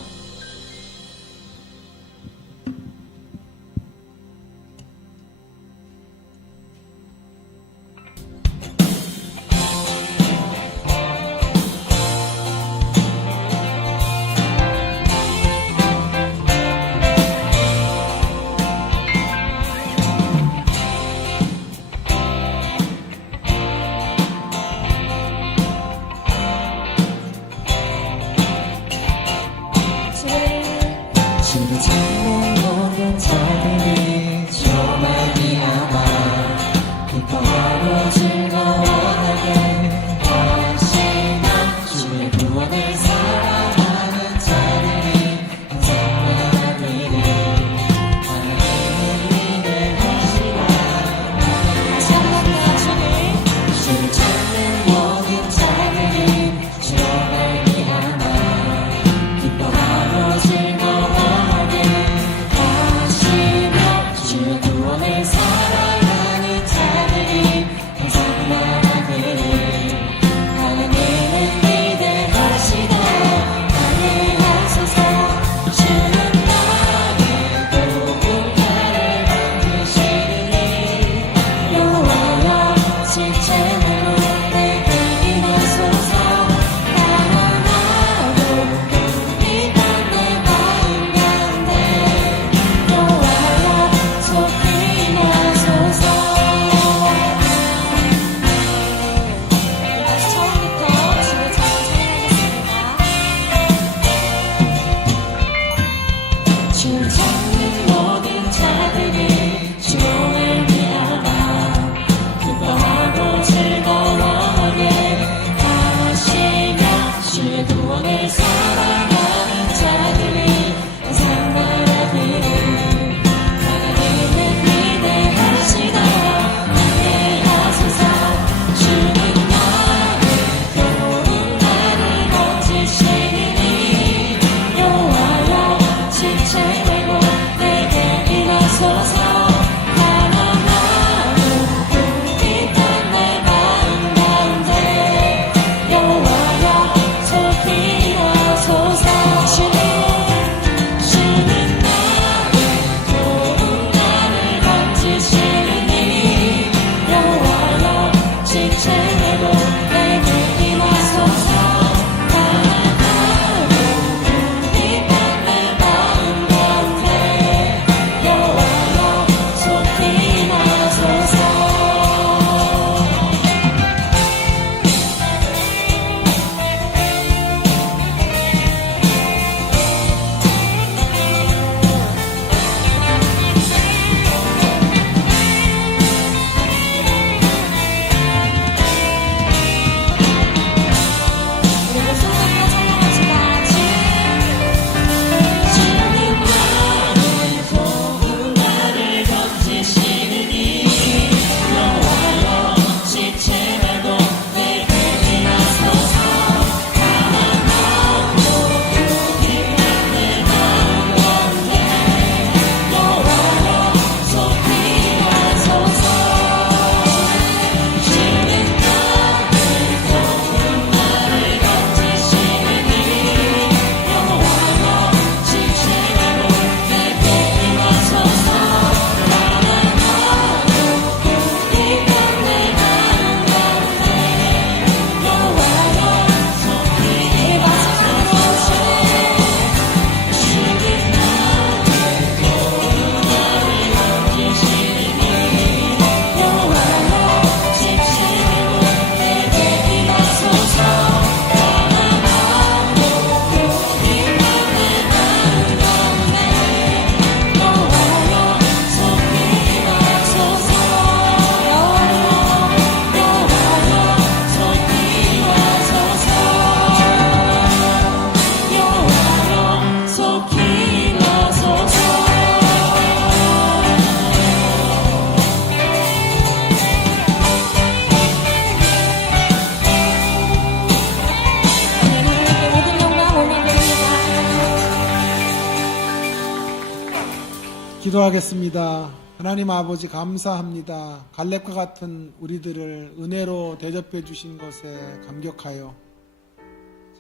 기도하겠습니다. 하나님 아버지 감사합니다. 갈렙과 같은 우리들을 은혜로 대접해 주신 것에 감격하여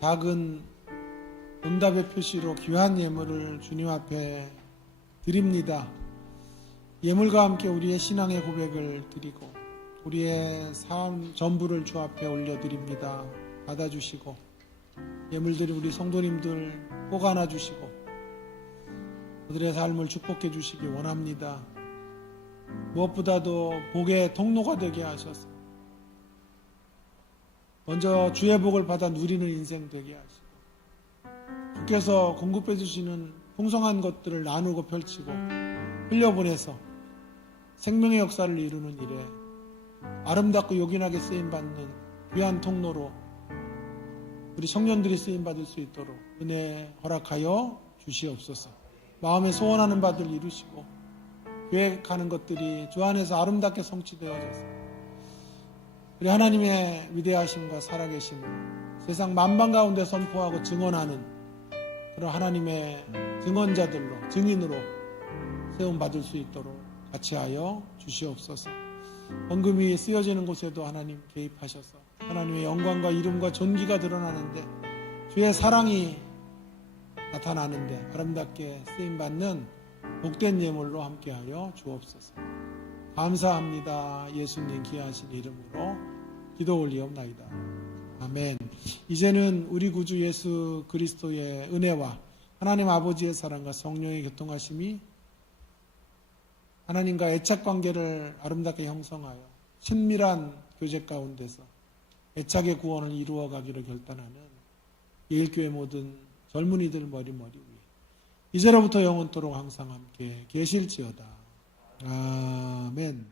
작은 응답의 표시로 귀한 예물을 주님 앞에 드립니다. 예물과 함께 우리의 신앙의 고백을 드리고 우리의 삶 전부를 주 앞에 올려드립니다. 받아주시고 예물들이 우리 성도님들 꼭 안아주시고 그들의 삶을 축복해 주시기 원합니다. 무엇보다도 복의 통로가 되게 하셔서 먼저 주의 복을 받아 누리는 인생 되게 하시고 주께서 공급해 주시는 풍성한 것들을 나누고 펼치고 흘려보내서 생명의 역사를 이루는 일에 아름답고 요긴하게 쓰임받는 귀한 통로로 우리 청년들이 쓰임받을 수 있도록 은혜 허락하여 주시옵소서. 마음에 소원하는 바들 이루시고 계획하는 것들이 주 안에서 아름답게 성취되어져서 우리 하나님의 위대하심과 살아계심을 세상 만방 가운데 선포하고 증언하는 그런 하나님의 증언자들로 증인으로 세움받을 수 있도록 같이 하여 주시옵소서. 헌금이 쓰여지는 곳에도 하나님 개입하셔서 하나님의 영광과 이름과 존귀가 드러나는데 주의 사랑이 나타나는데 아름답게 쓰임받는 복된 예물로 함께하여 주옵소서. 감사합니다. 예수님 귀하신 이름으로 기도 올리옵나이다. 아멘. 이제는 우리 구주 예수 그리스도의 은혜와 하나님 아버지의 사랑과 성령의 교통하심이 하나님과 애착관계를 아름답게 형성하여 친밀한 교제 가운데서 애착의 구원을 이루어가기를 결단하는 예일교회 모든 젊은이들 머리 위에 이제로부터 영원토록 항상 함께 계실지어다. 아멘.